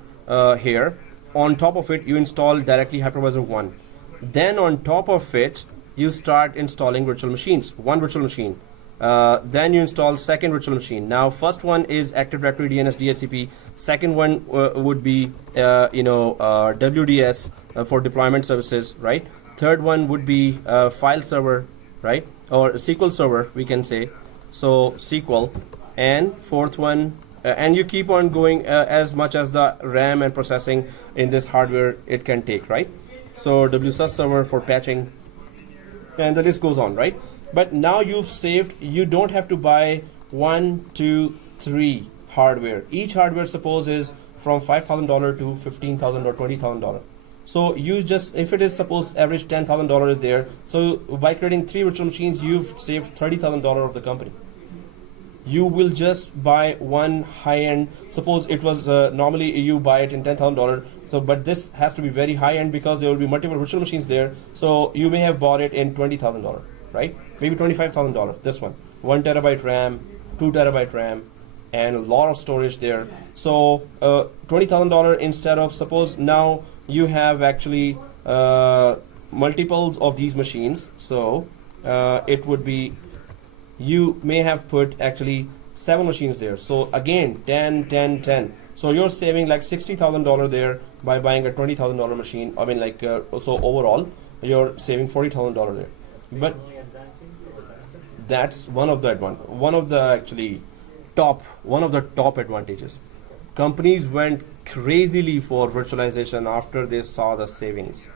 here, on top of it you install directly Hypervisor 1. Then on top of it you start installing virtual machines, one virtual machine. Then you install second virtual machine. Now first one is Active Directory, DNS, DHCP. Second one would be WDS for deployment services, right? Third one would be file server, right? Or SQL server, we can say. So SQL. And fourth one, and you keep on going as much as the RAM and processing in this hardware it can take, right? So WSUS server for patching, and the list goes on, right? But now you've saved, you don't have to buy 1, 2, 3 hardware. Each hardware, suppose, is from $5,000 to $15,000 or $20,000. So you just, if it is suppose average $10,000 is there, so by creating 3 virtual machines, you've saved $30,000 of the company. You will just buy one high-end. Suppose it was normally you buy it in $10,000. So, but this has to be very high-end because there will be multiple virtual machines there. So you may have bought it in $20,000, right? Maybe $25,000. This one, 1 terabyte RAM, 2 terabyte RAM, and a lot of storage there. So $20,000 instead of, suppose now you have actually multiples of these machines. So it would be, you may have put actually 7 machines there. So again, 10, 10, 10. So you're saving like $60,000 there by buying a $20,000 machine. I mean, like so overall, you're saving $40,000 there. But that's one of the top advantages. Companies went crazily for virtualization after they saw the savings,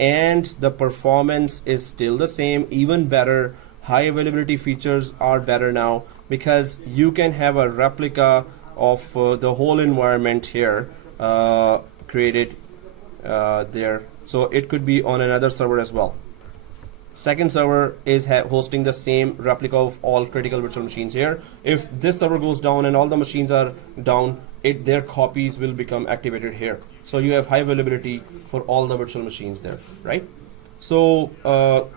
and the performance is still the same, even better. High availability features are better now because you can have a replica of the whole environment here created there. So it could be on another server as well. Second server is hosting the same replica of all critical virtual machines here. If this server goes down and all the machines are down, their copies will become activated here. So you have high availability for all the virtual machines there, right? So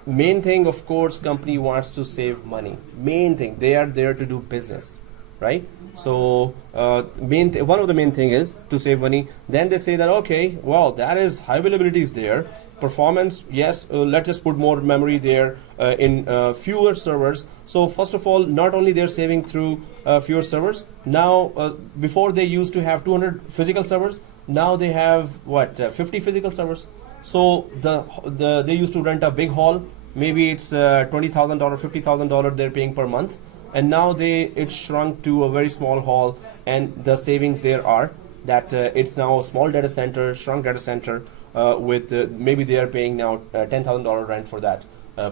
main thing, of course, company wants to save money. Main thing, they are there to do business, right? So one of the main thing is to save money. Then they say that, okay, well, that is high availability is there. Performance, yes, let's just put more memory there in fewer servers. So first of all, not only they're saving through fewer servers. Now, before they used to have 200 physical servers. Now they have 50 physical servers. So they used to rent a big hall. Maybe it's $20,000, $50,000 they're paying per month. And now it's shrunk to a very small hall, and the savings there are that it's now a small data center, shrunk data center. With maybe they are paying now $10,000 rent for that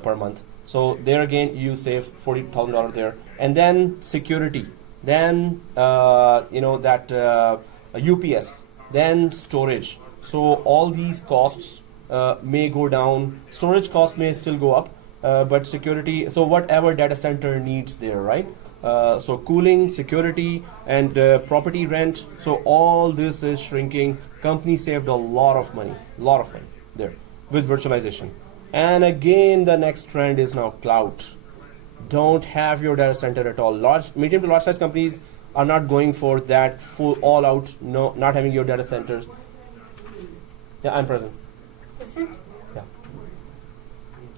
per month. So there again you save $40,000 there. And then security, then UPS, then storage. So all these costs may go down. Storage costs may still go up, but security. So whatever data center needs there, right? So cooling, security, and property rent. So all this is shrinking. Company saved a lot of money there with virtualization. And again, the next trend is now cloud. Don't have your data center at all. Medium to large size companies are not going for that full all out. No, not having your data centers. Yeah, I'm present. Present? Yeah.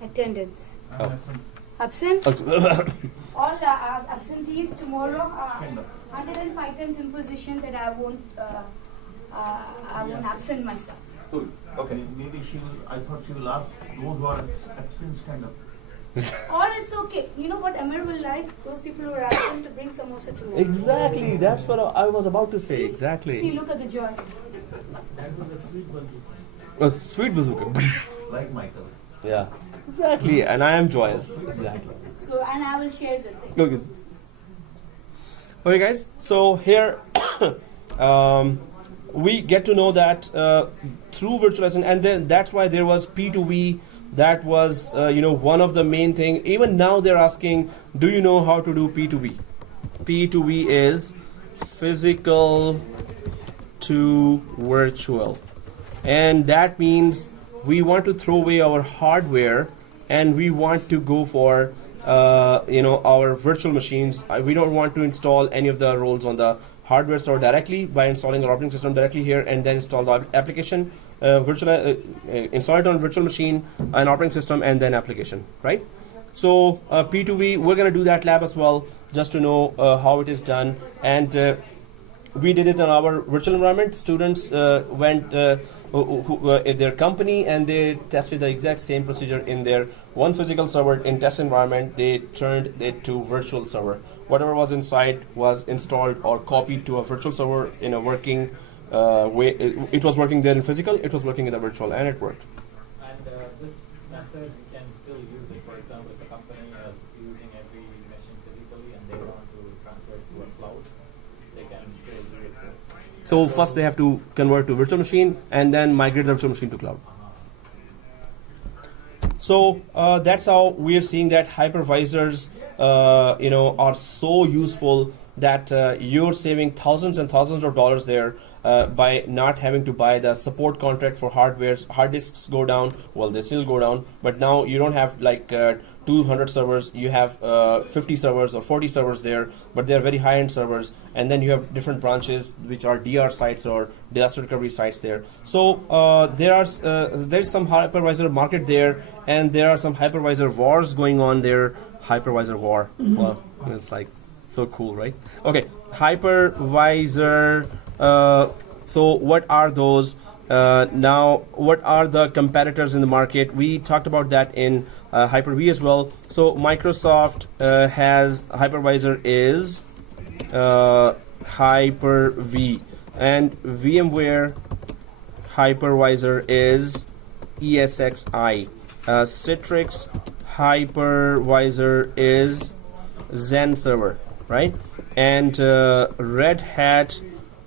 Attendance. Oh. Absent? Okay. All absentees tomorrow. 105 times imposition that I won't absent myself. Okay. Maybe I thought she will ask those who are absent stand up. Or it's okay. You know what Amir will like? Those people who are absent to bring samosa tomorrow. Exactly. That's what I was about to say. See? Exactly. See, look at the joy. That was a sweet bazooka. A sweet bazooka. Like Michael. Yeah. Exactly. And I am joyous. Exactly. So, and I will share the thing. Okay. Okay, guys. So here, we get to know that through virtualization, and then that's why there was P2V. That was one of the main thing. Even now they're asking, do you know how to do P2V? P2V is physical to virtual, and that means we want to throw away our hardware and we want to go for our virtual machines. We don't want to install any of the roles on the hardware store directly by installing our operating system directly here and then install the application, install it on virtual machine, an operating system, and then application, right? So P2V, we're going to do that lab as well, just to know how it is done. And we did it on our virtual environment. Students went in their company and they tested the exact same procedure in their one physical server in test environment. They turned it to virtual server. Whatever was inside was installed or copied to a virtual server in a working way. It was working there in physical, it was working in the virtual, and it worked. And this method, we can still use it. For example, if a company is using every machine physically and they want to transfer it to a cloud, they can still do it. So first they have to convert to virtual machine and then migrate the virtual machine to cloud. So that's how we are seeing that hypervisors, are so useful that you're saving thousands and thousands of dollars there by not having to buy the support contract for hardware. Hard disks go down, well, they still go down, but now you don't have like 200 servers, you have 50 servers or 40 servers there, but they're very high-end servers, and then you have different branches which are DR sites or disaster recovery sites there. So there's some hypervisor market there, and there are some hypervisor wars going on there. Hypervisor war, well, it's like so cool, right? Okay, hypervisor. So what are those? Now, what are the competitors in the market? We talked about that in Hyper-V as well. So Microsoft has hypervisor is Hyper-V, and VMware hypervisor is ESXi. Citrix hypervisor is Zen Server, right? And Red Hat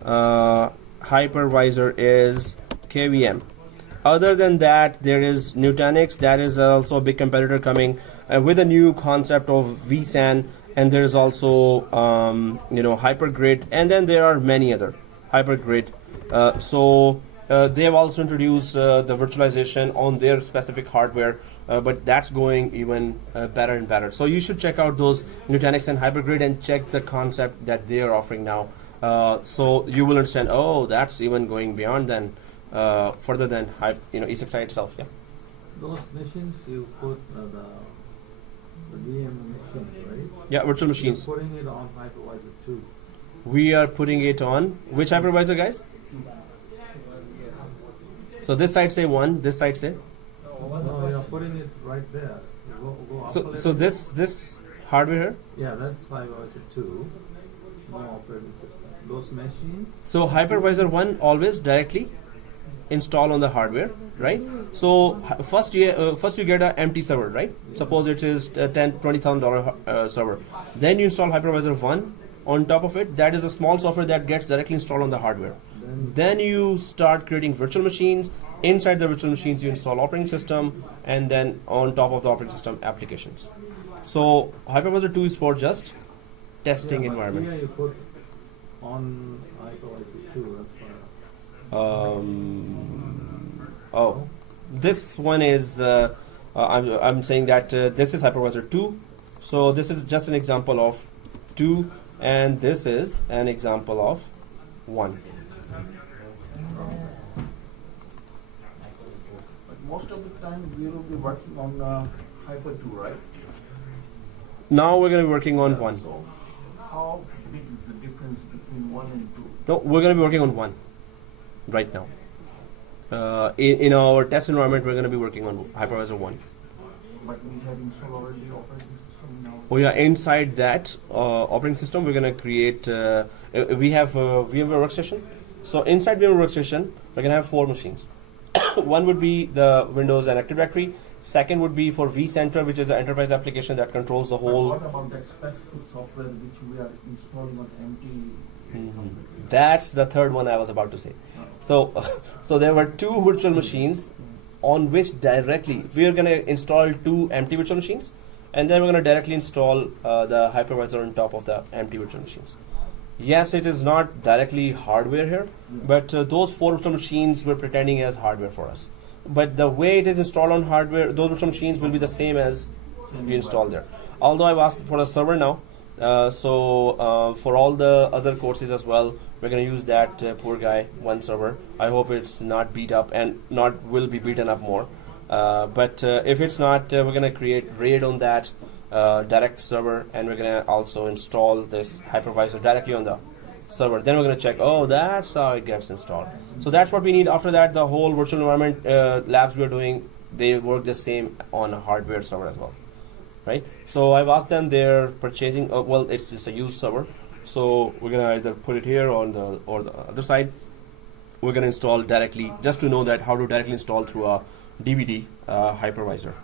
hypervisor is KVM. Other than that, there is Nutanix. That is also a big competitor coming with a new concept of vSAN, and there is also Hypergrid, and then there are many other Hypergrid. So they have also introduced the virtualization on their specific hardware, but that's going even better and better. So you should check out those Nutanix and Hypergrid and check the concept that they are offering now. So you will understand, oh, that's even going beyond than further than ESXi itself. Yeah. Those machines you put the VM machine, right? Yeah, virtual machines. You're putting it on hypervisor 2. We are putting it on which hypervisor, guys? So this side say 1, this side say. No, you're putting it right there. Go up a little So this hardware here. Yeah, that's hypervisor 2. No operating system. Those machines. So hypervisor 1 always directly install on the hardware, right? So first you get an empty server, right? Suppose it is a $20,000 server. Then you install hypervisor 1 on top of it. That is a small software that gets directly installed on the hardware. Then you start creating virtual machines. Inside the virtual machines, you install operating system, and then on top of the operating system, applications. So hypervisor 2 is for just testing environment. Here you put on hypervisor 2. This one is I'm saying that this is hypervisor 2. So this is just an example of 2, and this is an example of 1. But most of the time we will be working on Hyper 2, right? Now we're going to be working on 1. So how big is the difference between 1 and 2? No, we're going to be working on 1 right now. In our test environment, we're going to be working on hypervisor 1. But we have installed already the operating system now. Oh yeah, inside that operating system, we're going to create. We have VMware Workstation. So inside VMware Workstation, we're going to have 4 machines. One would be the Windows and Active Directory. Second would be for vCenter, which is an enterprise application that controls the whole. But what about that specific software which we are installing on empty? That's the third one I was about to say. So there were 2 virtual machines on which directly we are going to install 2 empty virtual machines, and then we're going to directly install the hypervisor on top of the empty virtual machines. Yes, it is not directly hardware here, but those 4 virtual machines were pretending as hardware for us. But the way it is installed on hardware, those virtual machines will be the same as you install there. Although I've asked for a server now, for all the other courses as well, we're going to use that poor guy, 1 server. I hope it's not beat up and will be beaten up more. But if it's not, we're going to create RAID on that direct server, and we're going to also install this hypervisor directly on the server. Then we're going to check, oh, that's how it gets installed. So that's what we need. After that, the whole virtual environment labs we're doing, they work the same on a hardware server as well, right? So I've asked them, they're purchasing, well, it's just a used server. So we're going to either put it here or the other side. We're going to install directly, just to know that how to directly install through a DVD hypervisor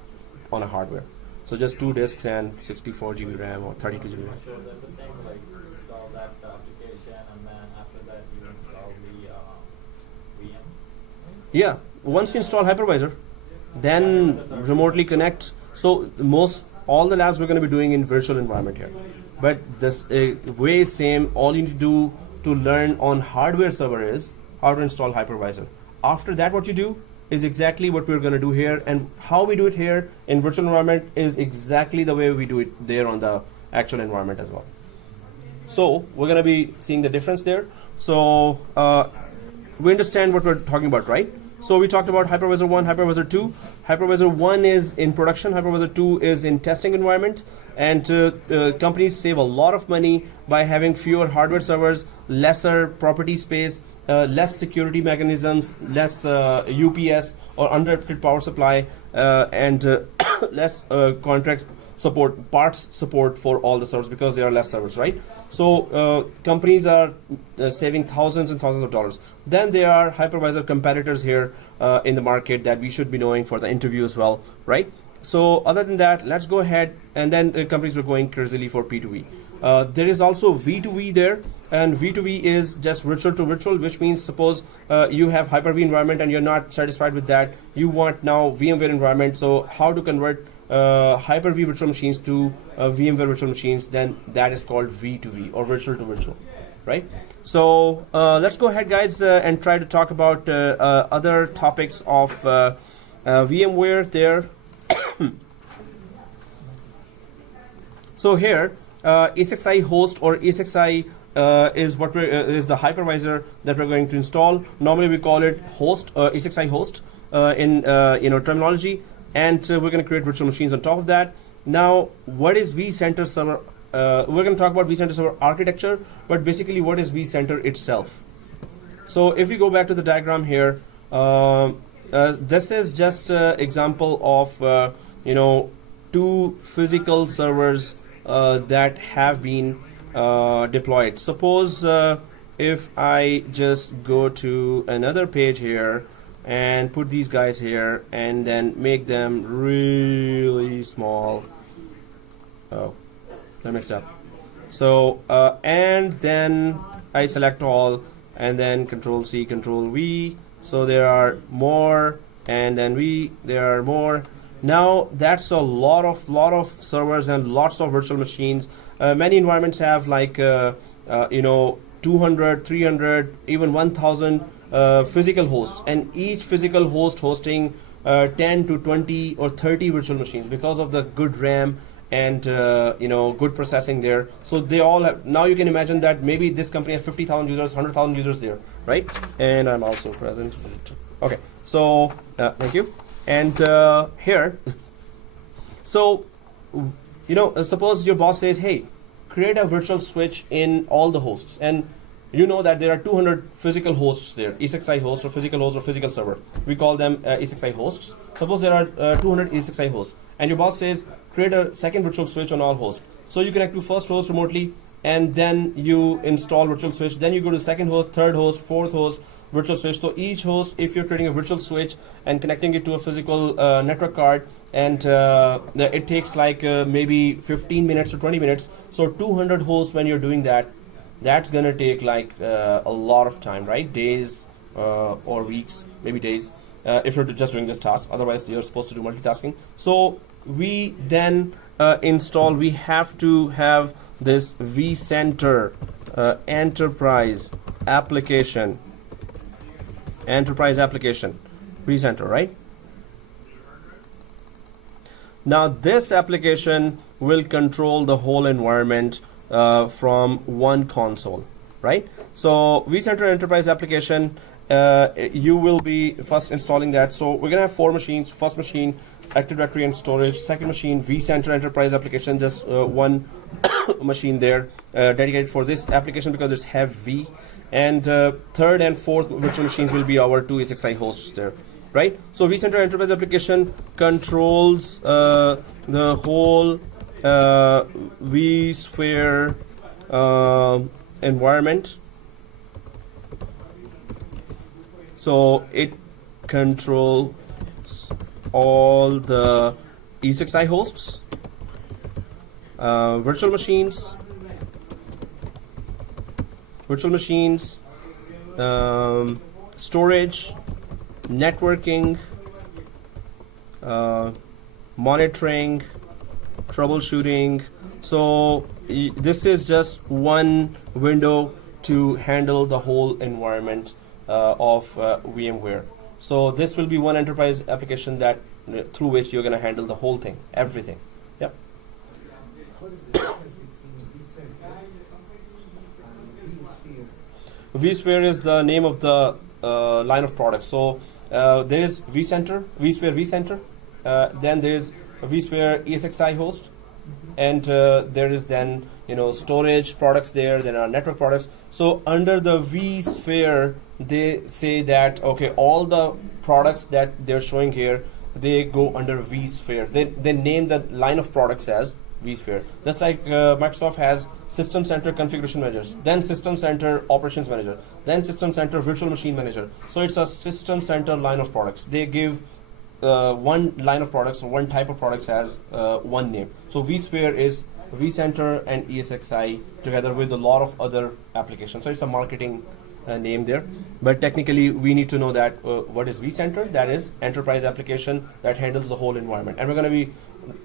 on a hardware. So just 2 disks and 64 GB RAM or 32 GB RAM. Shows everything, like install that application and Yeah, once you install Hypervisor, then remotely connect. So all the labs we're going to be doing in virtual environment here. But this way same, all you need to do to learn on hardware server is how to install Hypervisor. After that, what you do is exactly what we're going to do here, and how we do it here in virtual environment is exactly the way we do it there on the actual environment as well. So we're going to be seeing the difference there. So we understand what we're talking about, right? So we talked about Hypervisor 1, Hypervisor 2. Hypervisor 1 is in production, Hypervisor 2 is in testing environment, and companies save a lot of money by having fewer hardware servers, lesser property space, less security mechanisms, less UPS or uninterrupted power supply, and less contract support, parts support for all the servers, because there are less servers, right? So companies are saving thousands and thousands of dollars. Then there are hypervisor competitors here in the market that we should be knowing for the interview as well, right? So other than that, let's go ahead, and then companies were going crazily for P2V. There is also V2V there, and V2V is just virtual to virtual, which means suppose you have Hyper-V environment and you're not satisfied with that, you want now VMware environment. So how to convert Hyper-V virtual machines to VMware virtual machines, then that is called V2V, or virtual to virtual, right? So let's go ahead, guys, and try to talk about other topics of VMware there. So here, ESXi host, or ESXi is what is the hypervisor that we're going to install. Normally we call it host, ESXi host in terminology, and we're going to create virtual machines on top of that. Now, what is vCenter server? We're going to talk about vCenter server architecture, but basically, what is vCenter itself? So if we go back to the diagram here, this is just an example of two physical servers that have been deployed. Suppose if I just go to another page here and put these guys here and then make them really small. Oh, I mixed up. So and then I select all, and then Control C, Control V. So there are more, and then there are more. Now that's a lot of servers and lots of virtual machines. Many environments have like 200, 300, even 1,000 physical hosts, and each physical host hosting 10 to 20 or 30 virtual machines because of the good RAM and good processing there. So they all have. Now you can imagine that maybe this company has 50,000 users, 100,000 users there, right? And I'm also present. Okay, so thank you. And here, so suppose your boss says, hey, create a virtual switch in all the hosts, and you know that there are 200 physical hosts there, ESXi host or physical server. We call them ESXi hosts. Suppose there are 200 ESXi hosts, and your boss says, create a second virtual switch on all hosts. So you connect to first host remotely, and then you install virtual switch. Then you go to second host, third host, fourth host, virtual switch. So each host, if you're creating a virtual switch and connecting it to a physical network card, and it takes like maybe 15 minutes to 20 minutes. So 200 hosts, when you're doing that, that's gonna take like a lot of time, right? Days or weeks, maybe days, if you're just doing this task. Otherwise, you're supposed to do multitasking. So we then we have to have this vCenter enterprise application, vCenter, right? Now this application will control the whole environment from one console, right? So vCenter enterprise application, you will be first installing that. So we're gonna have 4 machines. First machine, Active Directory and storage. Second machine, vCenter enterprise application, just one machine there dedicated for this application because it's heavy. And third and fourth virtual machines will be our 2 ESXi hosts there, right? So vCenter enterprise application controls the whole vSphere environment. So it controls all the ESXi hosts, virtual machines, storage, networking, monitoring, troubleshooting. So this is just one window to handle the whole environment of VMware. So this will be one enterprise application that through which you're going to handle the whole thing, everything. Yep. What is the difference between vCenter and vSphere? vSphere is the name of the line of products. So there is vCenter, vSphere vCenter. Then there is vSphere ESXi host, and there is then storage products there. There are network products. So under the vSphere, they say that okay, all the products that they're showing here, they go under vSphere. They name the line of products as vSphere. Just like Microsoft has System Center Configuration Managers, then System Center Operations Manager, then System Center Virtual Machine Manager. So it's a System Center line of products. They give one line of products or one type of products as one name. So vSphere is vCenter and ESXi together with a lot of other applications. So it's a marketing name there. But technically, we need to know that what is vCenter? That is enterprise application that handles the whole environment. And we're going to be,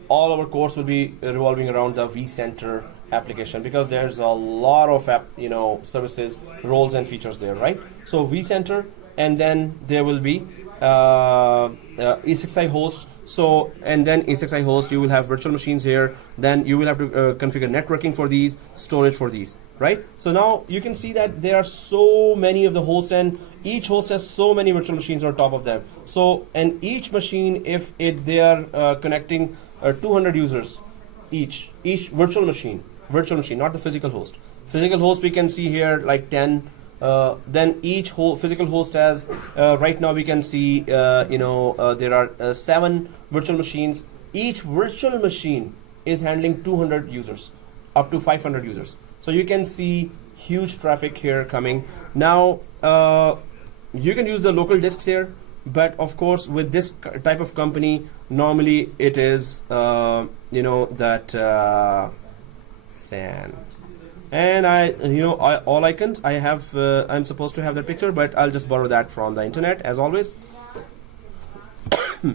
all our course will be revolving around the vCenter application because there's a lot of services, roles, and features there, right? So vCenter, and then there will be ESXi host. So, and then ESXi host, you will have virtual machines here. Then you will have to configure networking for these, storage for these, right? So now you can see that there are so many of the hosts, and each host has so many virtual machines on top of them. So, and each machine, if they are connecting 200 users, each virtual machine, not the physical host. Physical host we can see here like 10. Then each physical host has, right now we can see, there are 7 virtual machines. Each virtual machine is handling 200 users, up to 500 users. So you can see huge traffic here coming. Now, you can use the local disks here, but of course with this type of company, normally it is, SAN. And all icons I have, I'm supposed to have that picture, but I'll just borrow that from the internet as always. So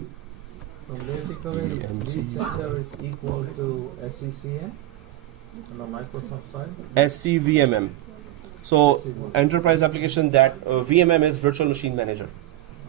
basically, vCenter is equal to SCCM on the Microsoft side? SCVMM. So enterprise application that VMM is Virtual Machine Manager.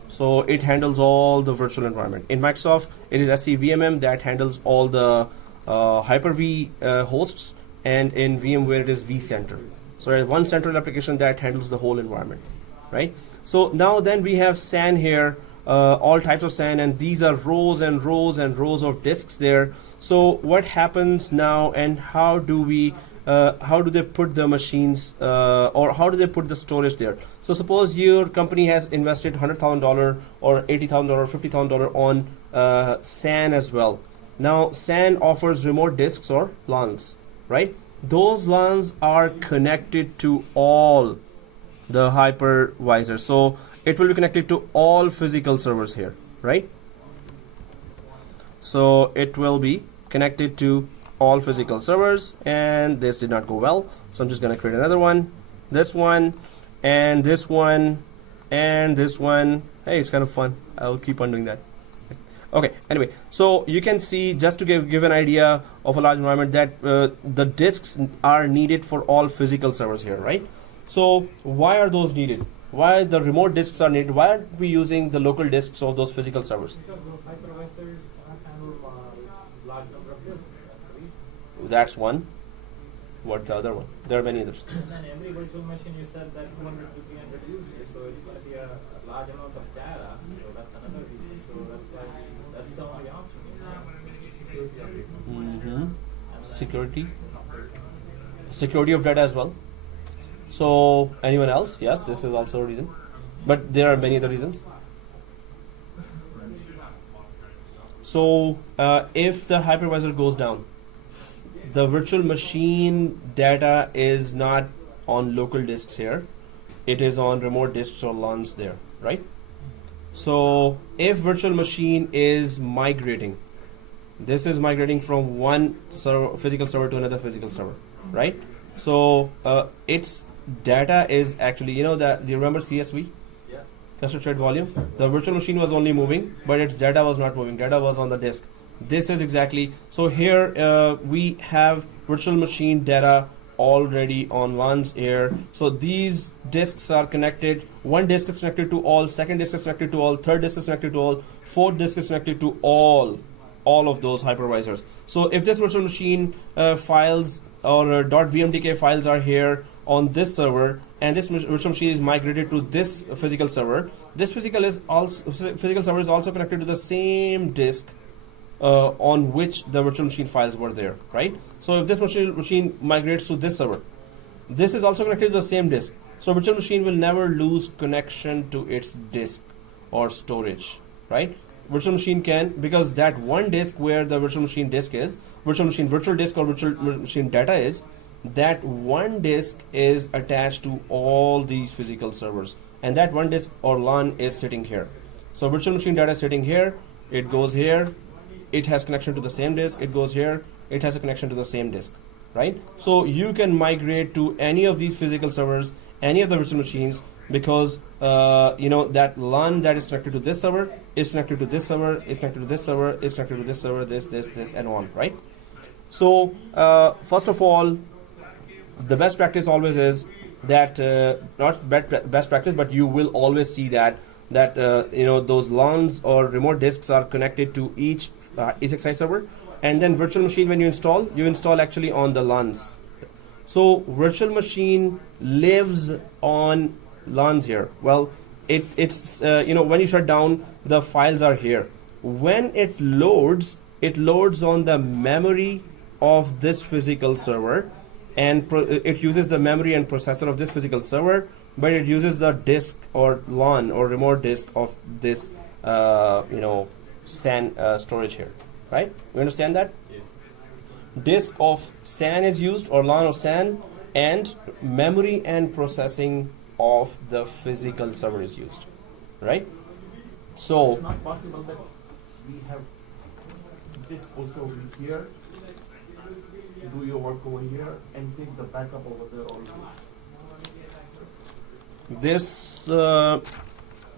So it handles all the virtual environment. In Microsoft, it is SCVMM that handles all the Hyper-V hosts. And in VMware, it is vCenter. So there's one central application that handles the whole environment, right? So now then we have SAN here, all types of SAN, and these are rows and rows and rows of disks there. So what happens now, and how do they put the machines, or how do they put the storage there? So suppose your company has invested $100,000 or $80,000 or $50,000 on SAN as well. Now SAN offers remote disks or LANs. Right? Those LANs are connected to all the hypervisor. So it will be connected to all physical servers here, right? So it will be connected to all physical servers, and this did not go well. So I'm just going to create another one, this one, and this one, and this one. Hey, it's kind of fun. I'll keep on doing that. Okay, anyway, so you can see, just to give an idea of a large environment, that the disks are needed for all physical servers here, right? So why are those needed? Why the remote disks are needed? Why are we using the local disks of those physical servers? Because those hypervisors handle large number of disks. That's the reason. That's one. What's the other one? There are many others. And then every virtual machine, you said that 200 to 300 users, so it's going to be a large amount of data. So that's another reason. So that's why that's the only option. Security of data as well. So anyone else? Yes, this is also a reason, but there are many other reasons. So if the hypervisor goes down, the virtual machine data is not on local disks here, it is on remote disks or LANs there, right? So if virtual machine is migrating, this is migrating from one physical server to another physical server, right? So its data is actually, do you remember CSV? Yeah. concentrate volume. The virtual machine was only moving, but its data was not moving. Data was on the disk. This is exactly, so here we have virtual machine data already on LANs here. So these disks are connected. One disk is connected to all, second disk is connected to all, third disk is connected to all, fourth disk is connected to all of those hypervisors. So if this virtual machine files or .vmdk files are here on this server, and this virtual machine is migrated to this physical server, this physical server is also connected to the same disk on which the virtual machine files were there, right? So if this machine migrates to this server, this is also connected to the same disk. So virtual machine will never lose connection to its disk or storage, right? Virtual machine can, because that one disk where the virtual machine disk is, virtual disk or virtual machine data is, that one disk is attached to all these physical servers, and that one disk or LAN is sitting here. So virtual machine data is sitting here, it goes here, it has connection to the same disk, it goes here, it has a connection to the same disk, right? So you can migrate to any of these physical servers, any of the virtual machines, because that LAN that is connected to this server is connected to this server, is connected to this server, is connected to this server, this, and on, right? So first of all, the best practice always is that not best practice, but you will always see that those LANs or remote disks are connected to each ESXi server, and then virtual machine, when you install actually on the LANs. So virtual machine lives on LANs here. Well, it's when you shut down, the files are here. When it loads on the memory of this physical server, and it uses the memory and processor of this physical server, but it uses the disk or LAN or remote disk of this SAN storage here, right? You understand that? Yeah. Disk of SAN is used, or LAN of SAN, and memory and processing of the physical server is used, right? So It's not possible that we have this also over here, do your work over here, and take the backup over there also.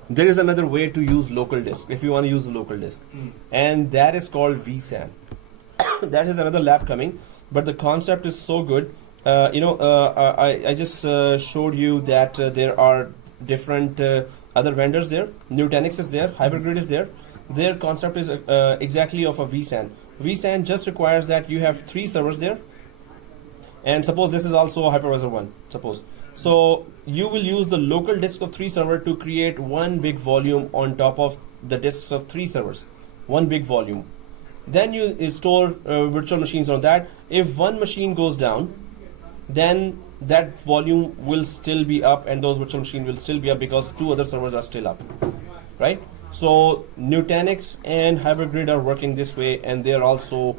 there is another way to use local disk if you want to use the local disk, and that is called vSAN. That is another lab coming, but the concept is so good. I just showed you that there are different other vendors there. Nutanix is there, Hypergrid is there. Their concept is exactly of a vSAN. vSAN just requires that you have 3 servers there, and suppose this is also a Hypervisor 1, suppose. So you will use the local disk of 3 server to create one big volume on top of the disks of 3 servers, one big volume. Then you store virtual machines on that. If one machine goes down, then that volume will still be up, and those virtual machines will still be up because 2 other servers are still up, right? So Nutanix and Hypergrid are working this way, and they're also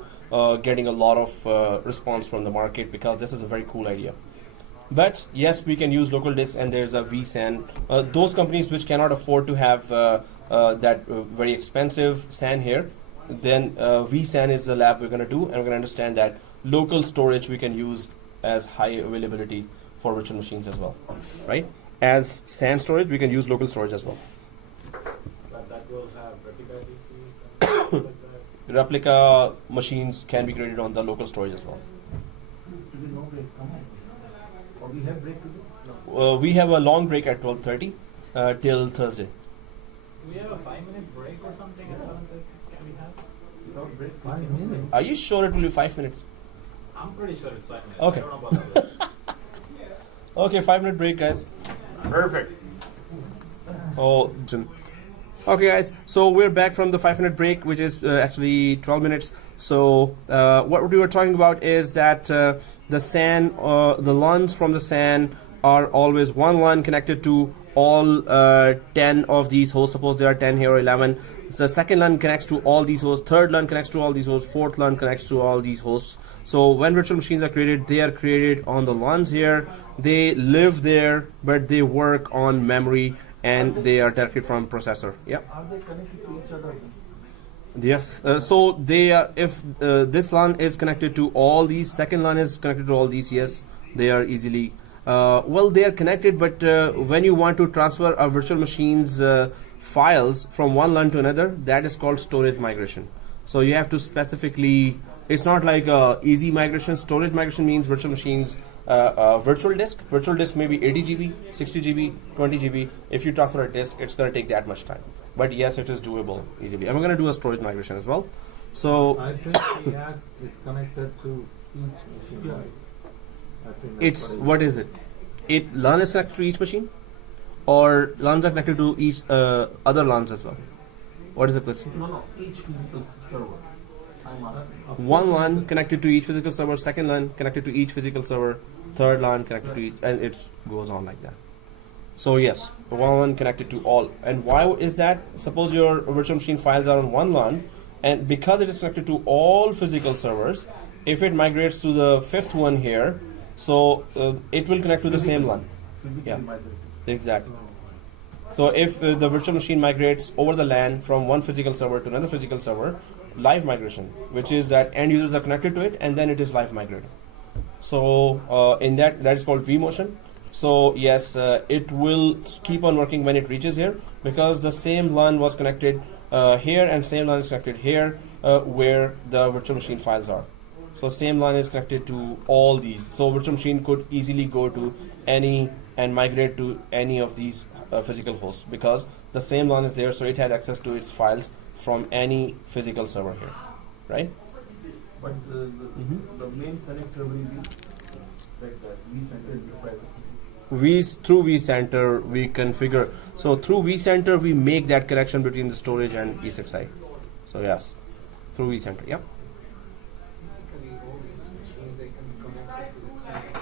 getting a lot of response from the market, because this is a very cool idea. But yes, we can use local disks, and there's a vSAN. Those companies which cannot afford to have that very expensive SAN here, then vSAN is the lab we're going to do, and we're going to understand that local storage we can use as high availability for virtual machines as well, right? As SAN storage, we can use local storage as well. But that will have replica DCs and stuff like that. Replica machines can be created on the local storage as well. Today no break, come on. Or we have break today? We have a long break at 12:30 till Thursday. Do we have a 5-minute break or something? Can we have? Without break, 5 minutes. Are you sure it will be 5 minutes? I'm pretty sure it's 5 minutes. Okay. I don't know about others. Okay, 5-minute break, guys. Perfect. Oh, okay, guys. So we're back from the 5-minute break, which is actually 12 minutes. So what we were talking about is that the SAN, the LANs from the SAN are always one LAN connected to all 10 of these hosts. Suppose there are 10 here or 11. The second LAN connects to all these hosts. Third LAN connects to all these hosts. Fourth LAN connects to all these hosts. So when virtual machines are created, they are created on the LANs here. They live there, but they work on memory, and they are directed from processor. Yeah. Are they connected to each other? Yes. So they are, if this LAN is connected to all these, second LAN is connected to all these, yes, they are easily Well, they are connected, but when you want to transfer a virtual machine's files from one LUN to another, that is called storage migration. So you have to specifically, it's not like easy migration. Storage migration means virtual machines, virtual disk. Virtual disk may be 80 GB, 60 GB, 20 GB. If you transfer a disk, it's going to take that much time. But yes, it is doable easily. And we're going to do a storage migration as well. So I think he asked it's connected to each machine. Yeah. Right? I think that's it's, what is it? LUN is connected to each machine? Or LUNs are connected to each other LUNs as well? What is the question? No, each physical server. I'm asking. One LUN connected to each physical server, second LUN connected to each physical server, third LUN connected to each, and it goes on like that. So yes, one LUN connected to all. And why is that? Suppose your virtual machine files are on one LUN, and because it is connected to all physical servers, if it migrates to the fifth one here, so it will connect to the same LUN. Physically Yeah. migrated. Exactly. So if the virtual machine migrates over the LAN from one physical server to another physical server, live migration, which is that end users are connected to it and then it is live migrated. So in that is called vMotion. So yes, it will keep on working when it reaches here, because the same LAN was connected here and same LAN is connected here where the virtual machine files are. So same LAN is connected to all these. So virtual machine could easily go to any and migrate to any of these physical hosts, because the same LAN is there, so it has access to its files from any physical server here, right? But the main connector will be like that. vCenter enterprise. Through vCenter we configure. So through vCenter we make that connection between the storage and E6i. So yes, through vCenter. Yep. Physically, all these machines, they can be connected to the same.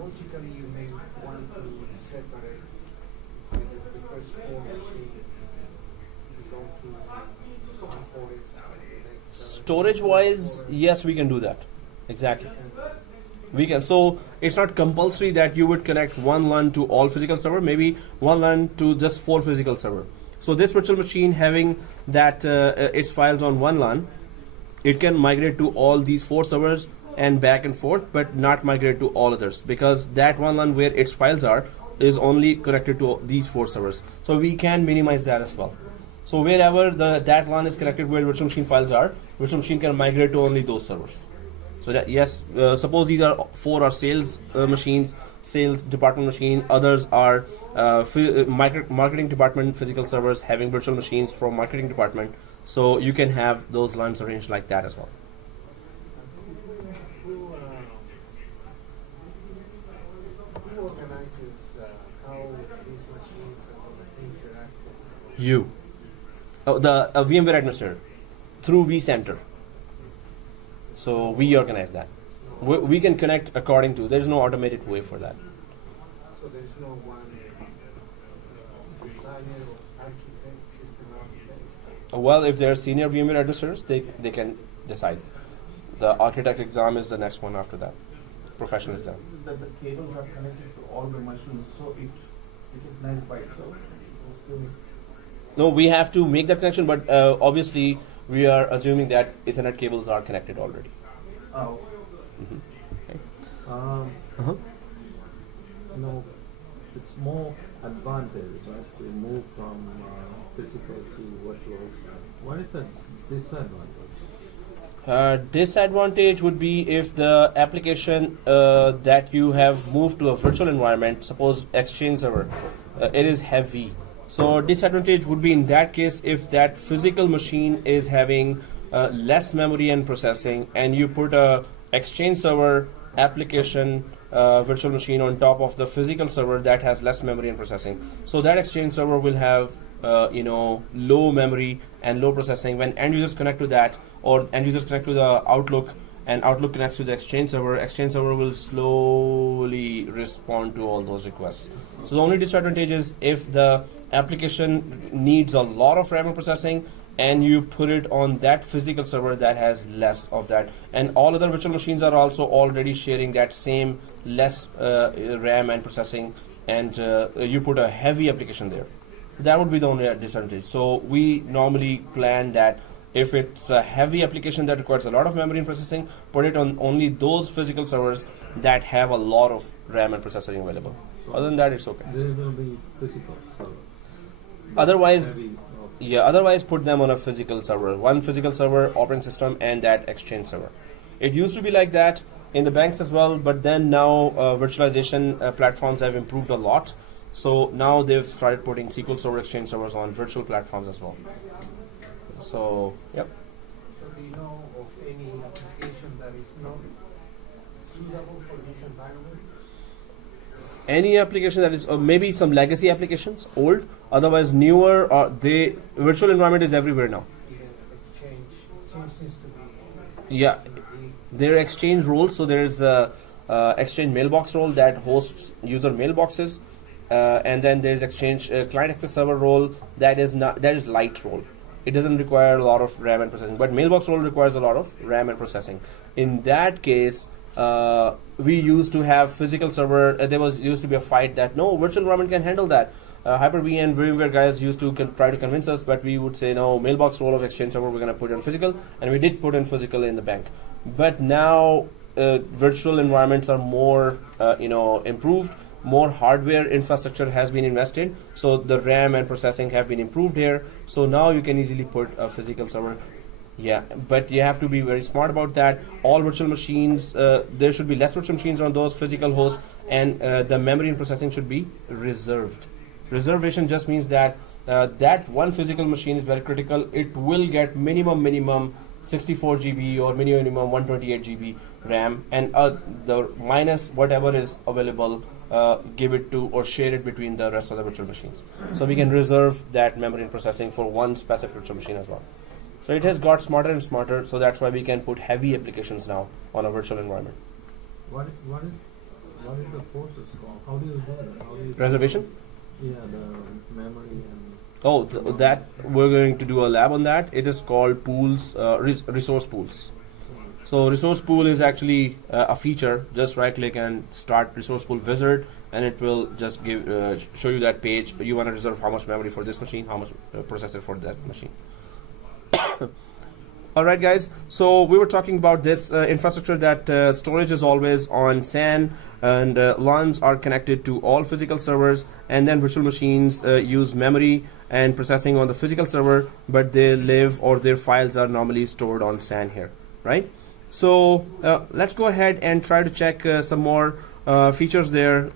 Logically, you may want to separate, say that the first 4 machines belong to one forest. Storage wise, yes, we can do that. Exactly. We can. So it's not compulsory that you would connect one LUN to all physical server, maybe one LUN to just 4 physical server. So this virtual machine having that its files on one LUN, it can migrate to all these 4 servers and back and forth, but not migrate to all others, because that one LUN where its files are is only connected to these 4 servers. So we can minimize that as well. So wherever that LAN is connected where virtual machine files are, virtual machine can migrate to only those servers. So that yes, suppose these are 4 are sales machines, sales department machine, others are marketing department physical servers having virtual machines from marketing department. So you can have those LANs arranged like that as well. Who organizes how these machines are going to interact with You. Oh, the VMware administrator through vCenter. So we organize that. We can connect according to. There is no automated way for that. So there's no one designer or architect, system architect. Well, if they are senior VMware administrators, they can decide. The architect exam is the next one after that, professional exam. That the cables are connected to all the machines, so it recognizes by itself. No, we have to make that connection, but obviously we are assuming that Ethernet cables are connected already. Oh, Uh-huh. You know, it's more advantage, right, to move from physical to virtual. What is the disadvantage? Disadvantage would be if the application that you have moved to a virtual environment, suppose Exchange server, it is heavy. So disadvantage would be in that case if that physical machine is having less memory and processing, and you put a Exchange server application virtual machine on top of the physical server that has less memory and processing. So that Exchange server will have low memory and low processing. When end users connect to that, or end users connect to the Outlook, and Outlook connects to the Exchange server will slowly respond to all those requests. So the only disadvantage is if the application needs a lot of RAM and processing, and you put it on that physical server that has less of that, and all other virtual machines are also already sharing that same less RAM and processing, and you put a heavy application there. That would be the only disadvantage. So we normally plan that If it's a heavy application that requires a lot of memory and processing, put it on only those physical servers that have a lot of RAM and processing available. Other than that, it's okay. There will be physical server. Otherwise, Heavy, yeah, otherwise put them on a physical server. One physical server, operating system, and that Exchange server. It used to be like that in the banks as well, but then now virtualization platforms have improved a lot. So now they've started putting SQL Server Exchange servers on virtual platforms as well. So, yep. So do you know of any application that is not suitable for this environment? Any application that is, maybe some legacy applications, old, otherwise newer, virtual environment is everywhere now. Even Exchange seems to be. Yeah, there are Exchange roles, so there is a Exchange mailbox role that hosts user mailboxes, and then there's Exchange client access server role that is light role. It doesn't require a lot of RAM and processing, but mailbox role requires a lot of RAM and processing. In that case, we used to have physical server. There used to be a fight that no, virtual environment can handle that. Hyper-V and VMware guys used to try to convince us, but we would say no, mailbox role of Exchange server we're going to put on physical, and we did put in physical in the bank. But now virtual environments are more improved. More hardware infrastructure has been invested, so the RAM and processing have been improved here. So now you can easily put a physical server. Yeah, but you have to be very smart about that. All virtual machines, there should be less virtual machines on those physical hosts, and the memory and processing should be reserved. Reservation just means that that one physical machine is very critical. It will get minimum 64 GB or minimum 128 GB RAM, and the minus whatever is available, give it to or share it between the rest of the virtual machines. So we can reserve that memory and processing for one specific virtual machine as well. So it has got smarter and smarter, so that's why we can put heavy applications now on a virtual environment. What is the process called? How do you do that? How do you Reservation? Yeah, the memory and. Oh, that we're going to do a lab on that. It is called pools, resource pools. So resource pool is actually a feature. Just right click and start resource pool wizard, and it will just give show you that page. You want to reserve how much memory for this machine, how much processor for that machine. Alright guys, so we were talking about this infrastructure that storage is always on SAN, and LANs are connected to all physical servers, and then virtual machines use memory and processing on the physical server, but they live or their files are normally stored on SAN here, right? So let's go ahead and try to check some more features there.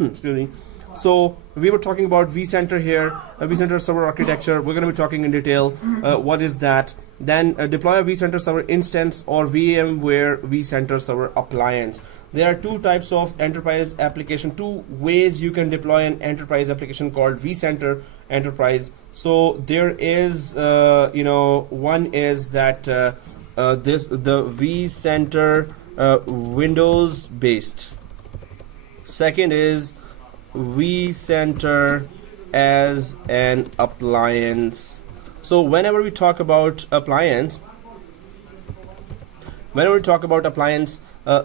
Excuse me. So we were talking about vCenter here, vCenter server architecture. We're going to be talking in detail what is that. Then deploy a vCenter server instance or VMware vCenter server appliance. There are two types of enterprise application, two ways you can deploy an enterprise application called vCenter Enterprise. So there is, one is that the vCenter Windows based. Second is vCenter as an appliance. So whenever we talk about appliance,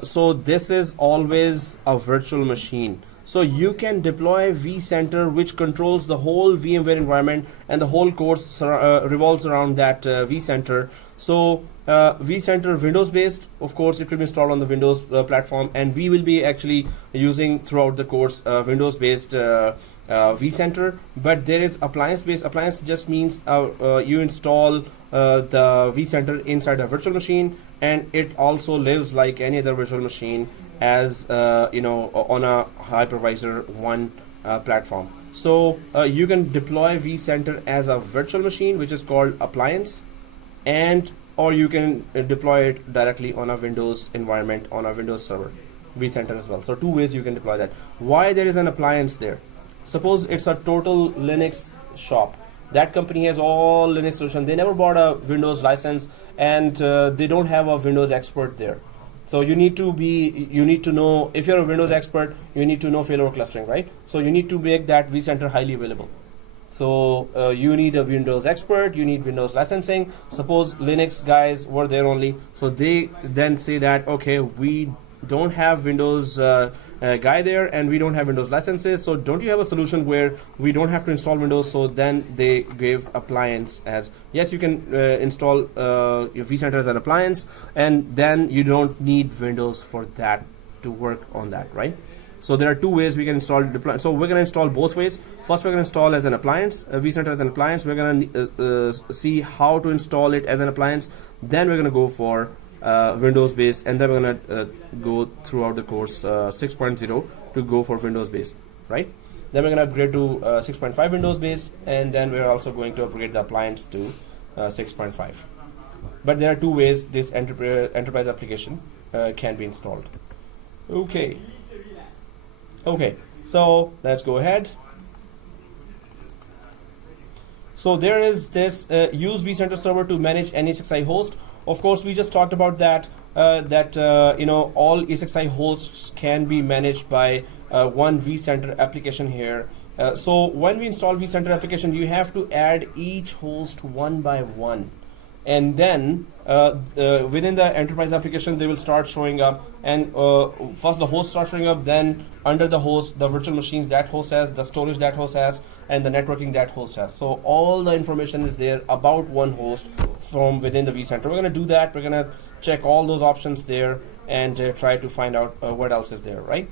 so this is always a virtual machine. So you can deploy vCenter, which controls the whole VMware environment, and the whole course revolves around that vCenter. So vCenter Windows based, of course it will be installed on the Windows platform, and we will be actually using throughout the course Windows based vCenter. But there is appliance based. Appliance just means you install the vCenter inside a virtual machine, and it also lives like any other virtual machine as on a Hypervisor 1 platform. So you can deploy vCenter as a virtual machine, which is called appliance, or you can deploy it directly on a Windows environment, on a Windows server, vCenter as well. So two ways you can deploy that. Why there is an appliance there? Suppose it's a total Linux shop. That company has all Linux solutions. They never bought a Windows license, and they don't have a Windows expert there. So you need to know, if you're a Windows expert, you need to know failover clustering, right? So you need to make that vCenter highly available. So you need a Windows expert, you need Windows licensing. Suppose Linux guys were there only, so they then say that, okay, we don't have Windows guy there, and we don't have Windows licenses. So don't you have a solution where we don't have to install Windows? So then they give appliance as, yes, you can install your vCenter as an appliance, and then you don't need Windows for that to work on that, right? So there are two ways we can install deploy. So we're going to install both ways. First, we're going to install as an appliance, vCenter as an appliance. We're going to see how to install it as an appliance. Then we're going to go for Windows based, and then we're going to go throughout the course 6.0 to go for Windows based, right? Then we're going to upgrade to 6.5 Windows based, and then we're also going to upgrade the appliance to 6.5. But there are two ways this enterprise application can be installed. Okay. Okay, so let's go ahead. So there is this use vCenter server to manage any ESXi host. Of course, we just talked about that. You know, all ESXi hosts can be managed by one vCenter application here. So when we install vCenter application, you have to add each host one by one, and then within the enterprise application, they will start showing up. And first the host starts showing up, then under the host, the virtual machines that host has, the storage that host has, and the networking that host has. So all the information is there about one host from within the vCenter. We're going to do that. We're going to check all those options there and try to find out what else is there, right?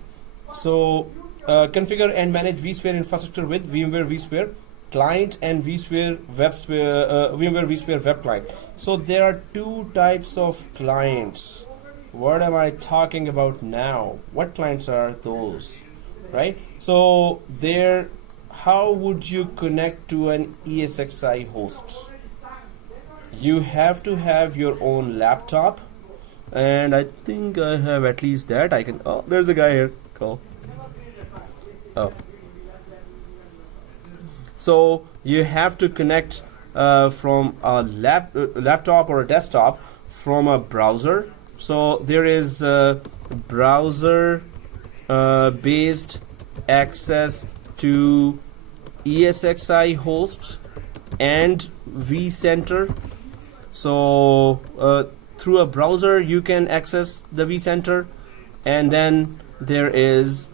So configure and manage vSphere infrastructure with VMware vSphere Client and vSphere VMware vSphere Web Client. So there are two types of clients. What am I talking about now? What clients are those, right? So there, how would you connect to an ESXi host? You have to have your own laptop, and I think I have at least that. I can. Oh, there's a guy here. Cool. Oh. So you have to connect from a laptop or a desktop from a browser. So there is browser based access to ESXi hosts and vCenter. So through a browser you can access the vCenter, and then there is,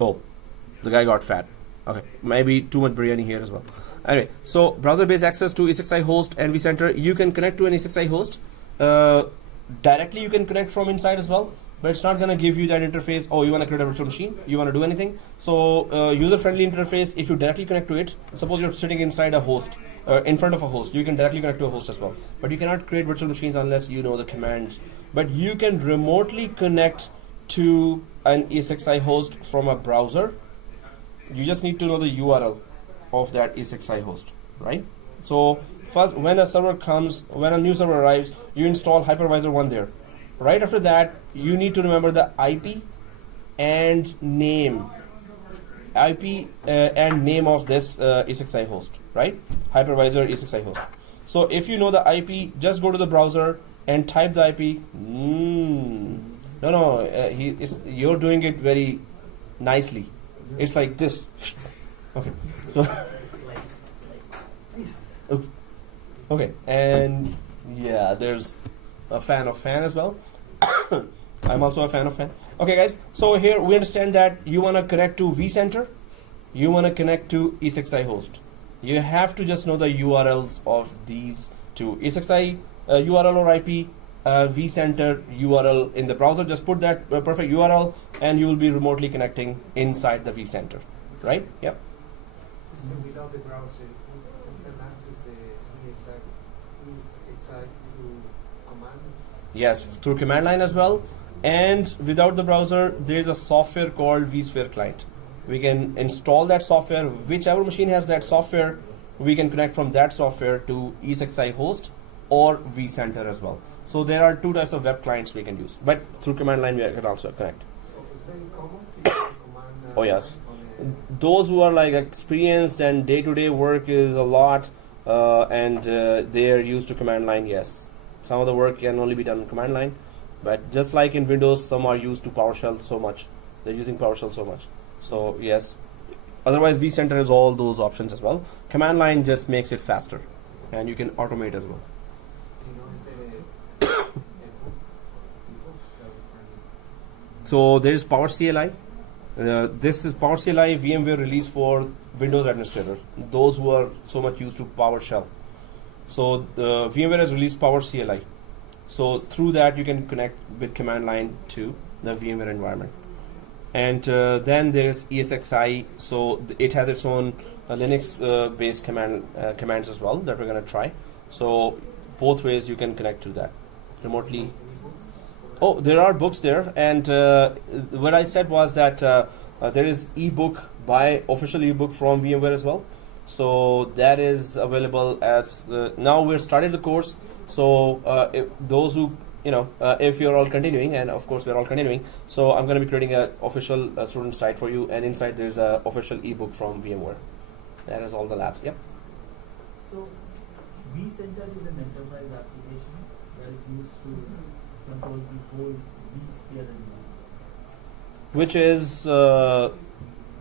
oh, the guy got fat. Okay, maybe too much biryani here as well. Anyway, so browser-based access to ESXi host and vCenter. You can connect to an ESXi host. Directly you can connect from inside as well, but it's not going to give you that interface. Oh, you want to create a virtual machine? You want to do anything? So user-friendly interface, if you directly connect to it, suppose you're sitting inside a host, in front of a host, you can directly connect to a host as well. But you cannot create virtual machines unless you know the commands. But you can remotely connect to an ESXi host from a browser. You just need to know the URL of that ESXi host, right? So first, when a server comes, when a new server arrives, you install Hypervisor 1 there. Right after that, you need to remember the IP and name. IP and name of this ESXi host, right? Hypervisor ESXi host. So if you know the IP, just go to the browser and type the IP. You're doing it very nicely. It's like this. Okay. So okay, and yeah, there's a fan of fan as well. I'm also a fan of fan. Okay, guys. So here we understand that you want to connect to vCenter, you want to connect to ESXi host. You have to just know the URLs of these two: ESXi URL or IP, vCenter URL in the browser. Just put that perfect URL, and you will be remotely connecting inside the vCenter, right? Yep. So without the browser, you can access the ESXi through commands? Yes, through command line as well. And without the browser, there is a software called Vsphere Client. We can install that software. Whichever machine has that software, we can connect from that software to ESXi host or vCenter as well. So there are two types of web clients we can use. But through command line, we can also connect. It's very common to use command. Oh yes. Those who are like experienced and day-to-day work is a lot, and they are used to command line. Yes, some of the work can only be done in command line, but just like in Windows, some are used to PowerShell so much. They're using PowerShell so much. So yes. Otherwise, vCenter has all those options as well. Command line just makes it faster, and you can automate as well. So there is Power CLI. This is Power CLI VMware release for Windows administrator, those who are so much used to PowerShell. So VMware has released Power CLI. So through that you can connect with command line to the VMware environment. And then there's ESXi, so it has its own Linux based commands as well that we're going to try. So both ways you can connect to that remotely. Oh, there are books there, and what I said was that there is ebook by official ebook from VMware as well. So that is available as now we're started the course. So if those who if you're all continuing, and of course we're all continuing, so I'm going to be creating an official student site for you, and inside there's an official ebook from VMware. That is all the labs. Yep. So, vCenter is an enterprise application that is used to control the whole vSphere environment. Which is the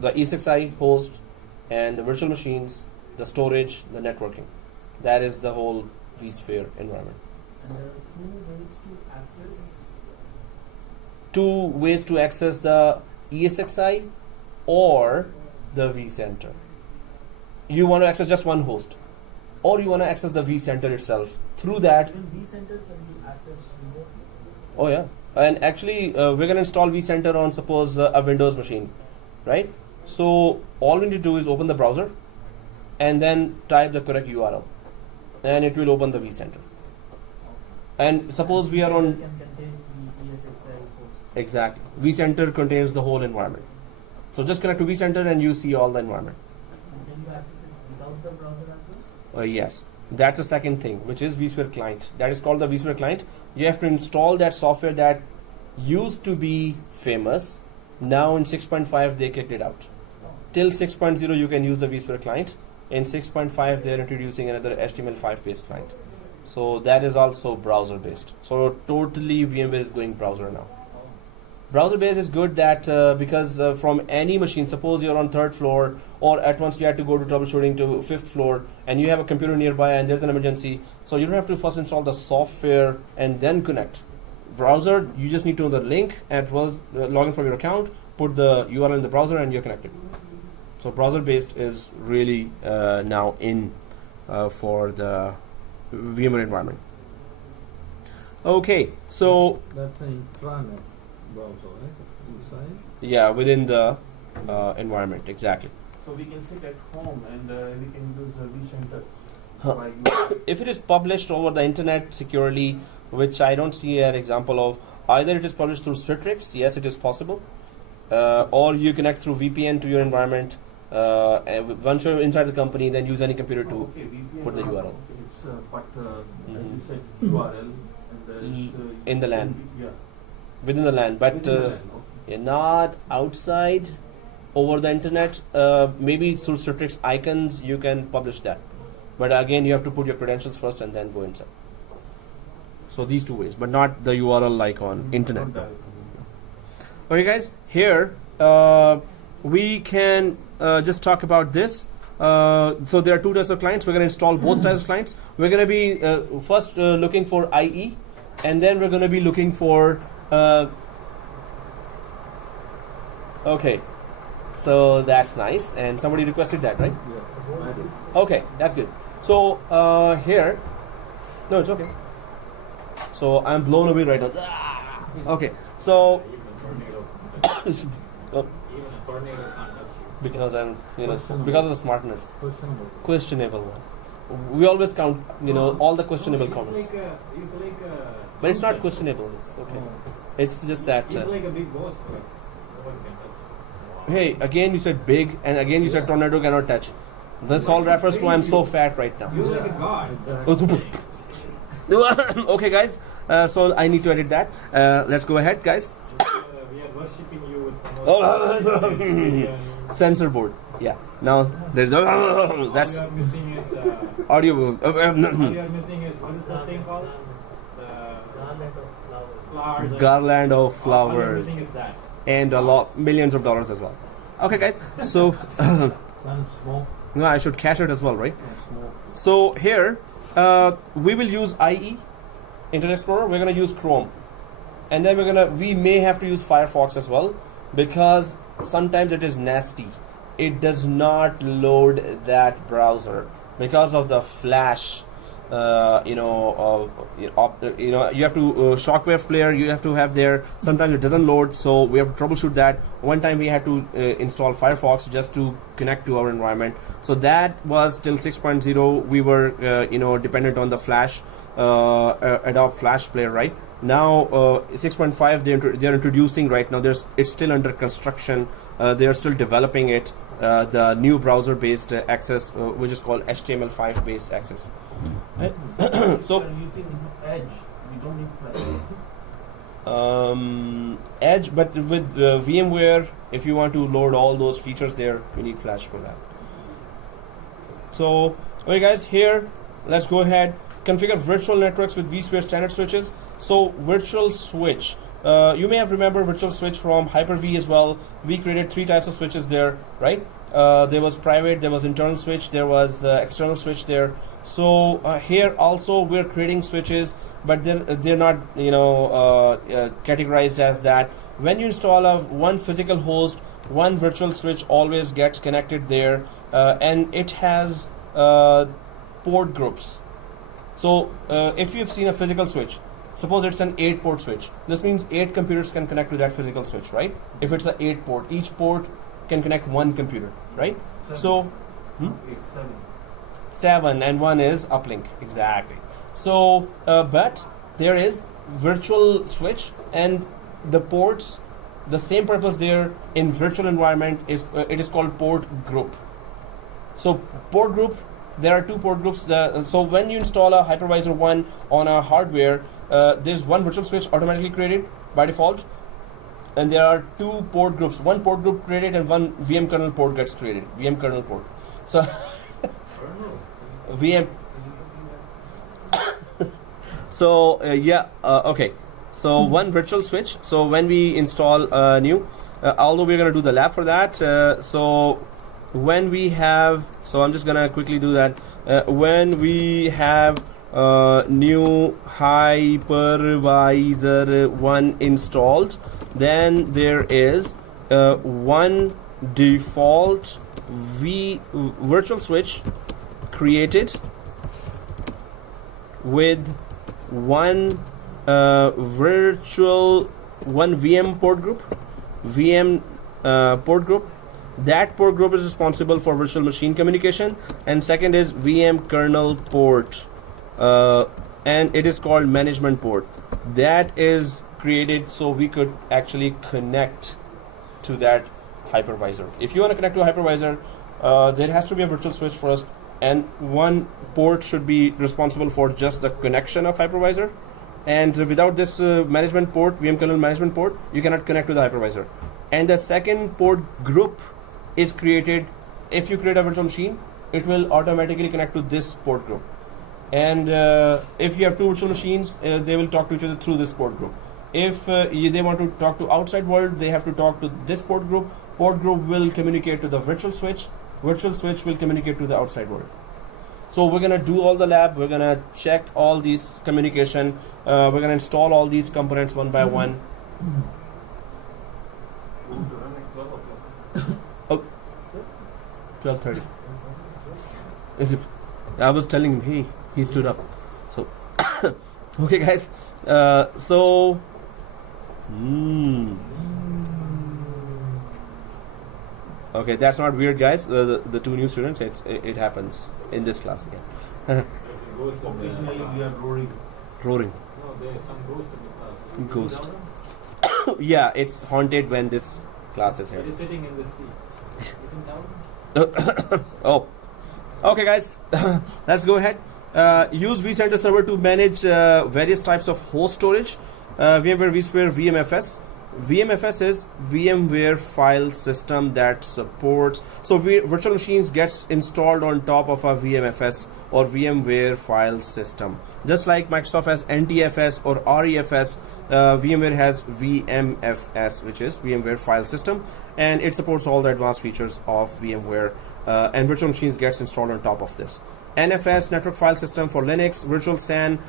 ESXi host and the virtual machines, the storage, the networking. That is the whole vSphere environment. And there are two ways to access the ESXi or the vCenter. You want to access just one host, or you want to access the vCenter itself. Through that, even vCenter can be accessed remotely. oh yeah, and actually we're going to install vCenter on suppose a Windows machine, right? So all we need to do is open the browser and then type the correct URL, and it will open the vCenter. And suppose we are on It can contain the ESXi host. exactly vCenter contains the whole environment. So just connect to vCenter and you see all the environment. And can you access it without the browser as well? Yes, that's the second thing, which is Vsphere Client. That is called the Vsphere Client. You have to install that software that used to be famous. Now in 6.5 they kicked it out. Till 6.0 you can use the Vsphere Client. In 6.5 they are introducing another HTML5 based client. So that is also browser based. So totally VMware is going browser now. Browser based is good that because from any machine, suppose you're on 3rd floor, or at once you have to go to troubleshooting to 5th floor, and you have a computer nearby and there's an emergency, so you don't have to first install the software and then connect. Browser, you just need to know the link and log in from your account, put the URL in the browser, and you're connected. So browser based is really now in for the VMware environment. Okay, so That's an intranet browser, right? Inside? yeah, within the environment, exactly. So we can sit at home and we can use the vCenter. Huh. by using- If it is published over the internet securely, which I don't see an example of, either it is published through Citrix, yes, it is possible, or you connect through VPN to your environment. And once you're inside the company, then use any computer to okay, VPN, put the URL. okay, it's, but as Mhm. you said, URL and it's, in the LAN. Yeah. within the LAN, but Within the LAN, okay. not outside over the internet. Maybe through Citrix icons you can publish that, but again you have to put your credentials first and then go inside. So these two ways, but not the URL like on internet. Not that. Okay guys, here we can just talk about this. So there are two types of clients. We're going to install both types of clients. We're going to be first looking for IE, and then we're going to be looking for okay, so that's nice, and somebody requested that, right? Yeah, I did. Okay, that's good. So here, no, it's okay. So I'm blown away right now. Ah! Okay, so Even a tornado can't touch you. because I'm, Questionable. because of the smartness, Questionable. questionable. We always count, all the questionable comments, He's like a but it's not questionable. It's okay. It's just that. He's like a big boss for us. No one can touch him. Hey, again you said big, and again you said tornado cannot touch. This all refers to I'm so fat right now. You're like a god. Okay, guys. So I need to edit that. Let's go ahead, guys. We are worshipping you with some of Sensor board. Yeah. Now there's that's all you are missing is audio. all you are missing is what is that thing called? The flowers. Garland of All you're flowers missing is that. and a lot millions of dollars as well. Okay, guys. So Some smoke. no, I should cache it as well, right? Smoke. So here we will use IE, Internet Explorer. We're going to use Chrome. and then we may have to use Firefox as well, because sometimes it is nasty. It does not load that browser because of the flash. You have to shockwave player. You have to have there. Sometimes it doesn't load, so we have to troubleshoot that. One time we had to install Firefox just to connect to our environment. So that was till 6.0. We were dependent on the Flash, Adobe Flash player, right? Now 6.5 they're introducing right now. It's still under construction. They are still developing it. The new browser-based access, which is called HTML5 based access. Right? So we're using Edge. We don't need Flash. Edge, but with VMware, if you want to load all those features there, you need Flash for that. So, okay guys, here, let's go ahead, configure virtual networks with vSphere standard switches. So, virtual switch. You may have remembered virtual switch from Hyper-V as well. We created 3 types of switches there, right? There was private, there was internal switch, there was external switch there. So here also we're creating switches, but they're not categorized as that. When you install one physical host, one virtual switch always gets connected there, and it has port groups. So if you've seen a physical switch, suppose it's an 8-port switch. This means 8 computers can connect to that physical switch, right? If it's an 8-port, each port can connect 1 computer, right? 7. So 7 and 1 is uplink, exactly. So but there is virtual switch, and the ports, the same purpose there in virtual environment is it is called port group. So port group, there are 2 port groups. So when you install a Hypervisor 1 on a hardware, there's one virtual switch automatically created by default, and there are 2 port groups. One port group created and one VM kernel port gets created. VM kernel port. So VM. So okay. So one virtual switch. So when we install new, although we're going to do the lab for that. So when we have, so I'm just going to quickly do that. When we have new Hypervisor 1 installed, then there is one default virtual switch created with one VM port group, port group. That port group is responsible for virtual machine communication, and second is VM kernel port, and it is called management port. That is created so we could actually connect to that hypervisor. If you want to connect to a hypervisor, there has to be a virtual switch first, and one port should be responsible for just the connection of hypervisor. And without this management port, VM kernel management port, you cannot connect to the hypervisor. And the second port group is created. If you create a virtual machine, it will automatically connect to this port group. And if you have 2 virtual machines, they will talk to each other through this port group. If they want to talk to outside world, they have to talk to this port group. Port group will communicate to the virtual switch. Virtual switch will communicate to the outside world. So we're gonna do all the lab. We're gonna check all these communication. We're gonna install all these components one by one. Oh, 12:30. I was telling him, hey, he stood up. So, okay, guys. Okay, that's not weird, guys. The 2 new students, it happens in this class. Yeah. Occasionally we are roaring. Roaring. No, there's some ghost in the class. Ghost. Yeah, it's haunted when this class is here. It is sitting in the seat. You can down? Oh, okay, guys. Let's go ahead. Use vCenter server to manage various types of host storage. VMware vSphere VMFS. VMFS is VMware file system that supports. So virtual machines gets installed on top of a VMFS or VMware file system. Just like Microsoft has NTFS or REFS, VMware has VMFS, which is VMware file system, and it supports all the advanced features of VMware. And virtual machines gets installed on top of this. NFS, network file system for Linux. Virtual SAN,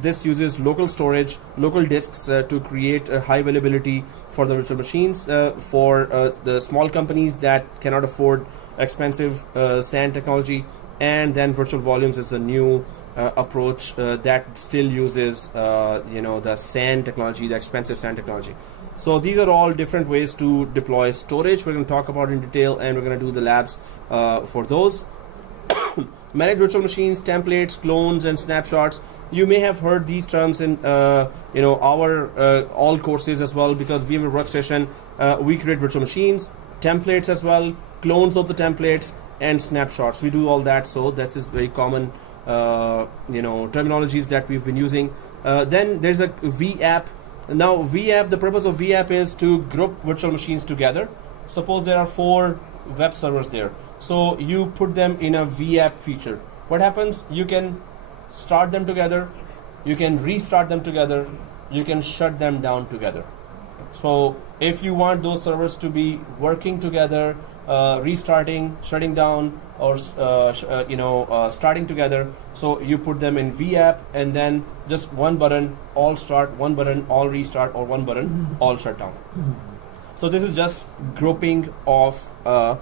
this uses local storage, local disks to create high availability for the virtual machines for the small companies that cannot afford expensive SAN technology. And then virtual volumes is a new approach that still uses the SAN technology, the expensive SAN technology. So these are all different ways to deploy storage. We're going to talk about in detail, and we're going to do the labs for those. Manage virtual machines, templates, clones, and snapshots. You may have heard these terms in our all courses as well, because VMware Workstation, we create virtual machines, templates as well, clones of the templates, and snapshots. We do all that, so this is very common terminologies that we've been using. Then there's a VApp. Now VApp, the purpose of VApp is to group virtual machines together. Suppose there are 4 web servers there, so you put them in a VApp feature. What happens? You can start them together, you can restart them together, you can shut them down together. So if you want those servers to be working together, restarting, shutting down, or starting together, so you put them in VApp, and then just one button all start, one button all restart, or one button all shut down. So this is just grouping of a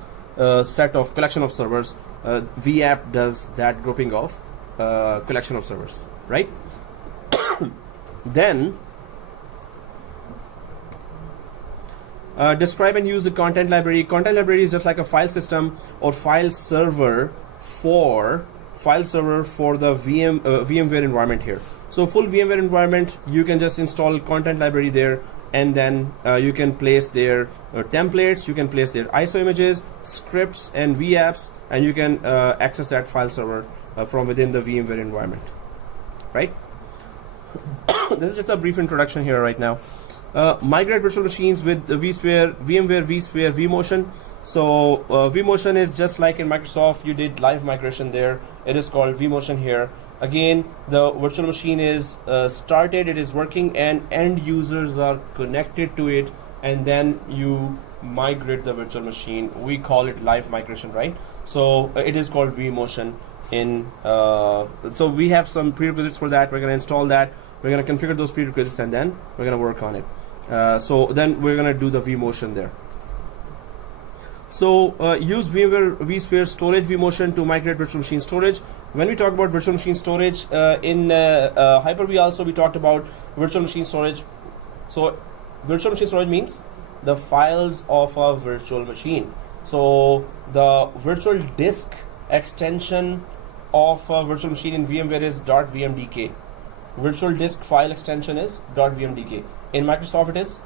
set of collection of servers. VApp does that grouping of collection of servers, right? Then describe and use the content library. Content library is just like a file system or file server for the VMware environment here. So full VMware environment, you can just install content library there, and then you can place their templates, you can place their ISO images, scripts, and VApps, and you can access that file server from within the VMware environment, right? This is just a brief introduction here right now. Migrate virtual machines with the VMware vSphere vMotion. So vMotion is just like in Microsoft, you did live migration there. It is called vMotion here. Again, the virtual machine is started, it is working, and end users are connected to it, and then you migrate the virtual machine. We call it live migration, right? So it is called vMotion. So we have some prerequisites for that. We're going to install that. We're going to configure those prerequisites, and then we're going to work on it. So then we're going to do the vMotion there. So use VMware vSphere storage vMotion to migrate virtual machine storage. When we talk about virtual machine storage in Hyper-V also, we talked about virtual machine storage. So virtual machine storage means the files of a virtual machine. So the virtual disk extension of a virtual machine in VMware is .vmdk. Virtual disk file extension is .vmdk. In Microsoft it is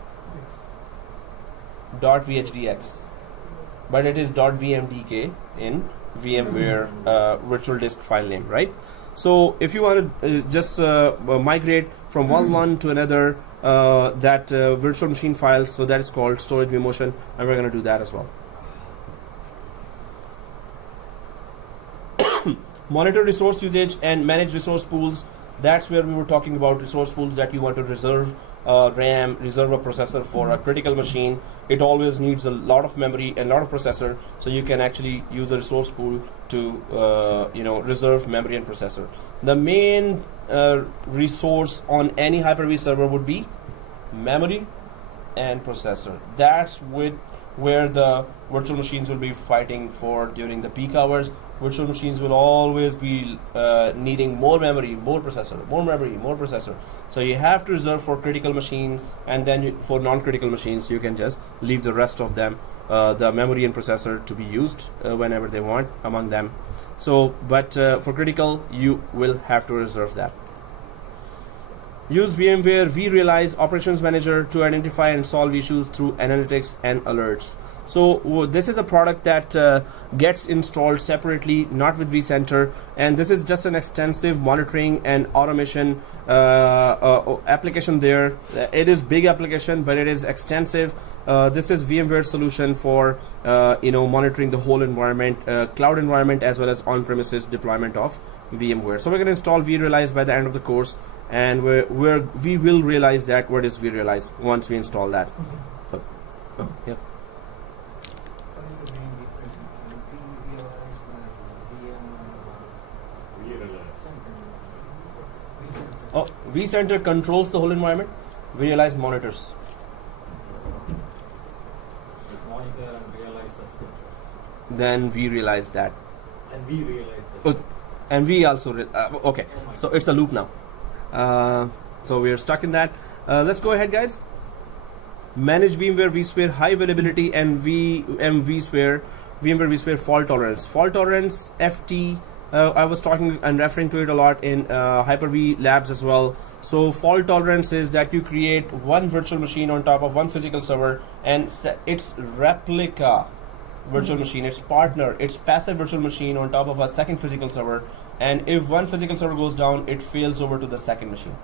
.vhdx, but it is .vmdk in VMware virtual disk file name, right? So if you want to just migrate from one to another that virtual machine files, so that is called storage vMotion, and we're going to do that as well. Monitor resource usage and manage resource pools. That's where we were talking about resource pools that you want to reserve RAM, reserve a processor for a critical machine. It always needs a lot of memory and a lot of processor, so you can actually use a resource pool to reserve memory and processor. The main resource on any Hyper-V server would be memory and processor. That's where the virtual machines will be fighting for during the peak hours. Virtual machines will always be needing more memory, more processor, more memory, more processor. So you have to reserve for critical machines, and then for non-critical machines, you can just leave the rest of them, the memory and processor, to be used whenever they want among them. So, but for critical, you will have to reserve that. Use VMware vRealize Operations Manager to identify and solve issues through analytics and alerts. So this is a product that gets installed separately, not with vCenter, and this is just an extensive monitoring and automation application there. It is big application, but it is extensive. This is VMware solution for monitoring the whole environment, cloud environment, as well as on-premises deployment of VMware. So we're going to install vRealize by the end of the course, and we will realize that what is vRealize once we install that. So, yeah. vCenter controls the whole environment. vRealize monitors. Like monitor and realize the scriptures. Then we realize that. And we realize that. And we also okay. Oh my So God. it's a loop now. So we are stuck in that. Let's go ahead, guys. Manage VMware vSphere high availability and VMware vSphere fault tolerance. Fault tolerance FT. I was talking and referring to it a lot in Hyper-V labs as well. So fault tolerance is that you create one virtual machine on top of one physical server, and its replica virtual machine, its partner, its passive virtual machine on top of a second physical server. And if one physical server goes down, it fails over to the second machine,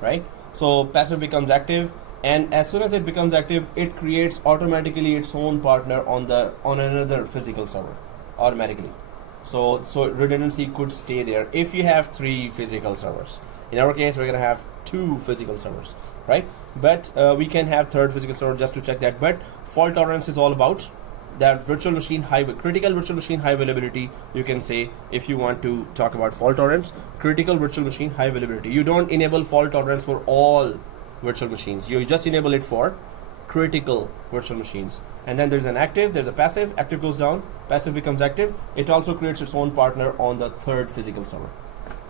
right? So passive becomes active, and as soon as it becomes active, it creates automatically its own partner on another physical server automatically. So redundancy could stay there if you have 3 physical servers. In our case, we're gonna have 2 physical servers, right? But we can have third physical server just to check that. But fault tolerance is all about that virtual machine critical virtual machine high availability. You can say, if you want to talk about fault tolerance, critical virtual machine high availability. You don't enable fault tolerance for all virtual machines. You just enable it for critical virtual machines. And then there's an active, there's a passive. Active goes down, passive becomes active. It also creates its own partner on the third physical server.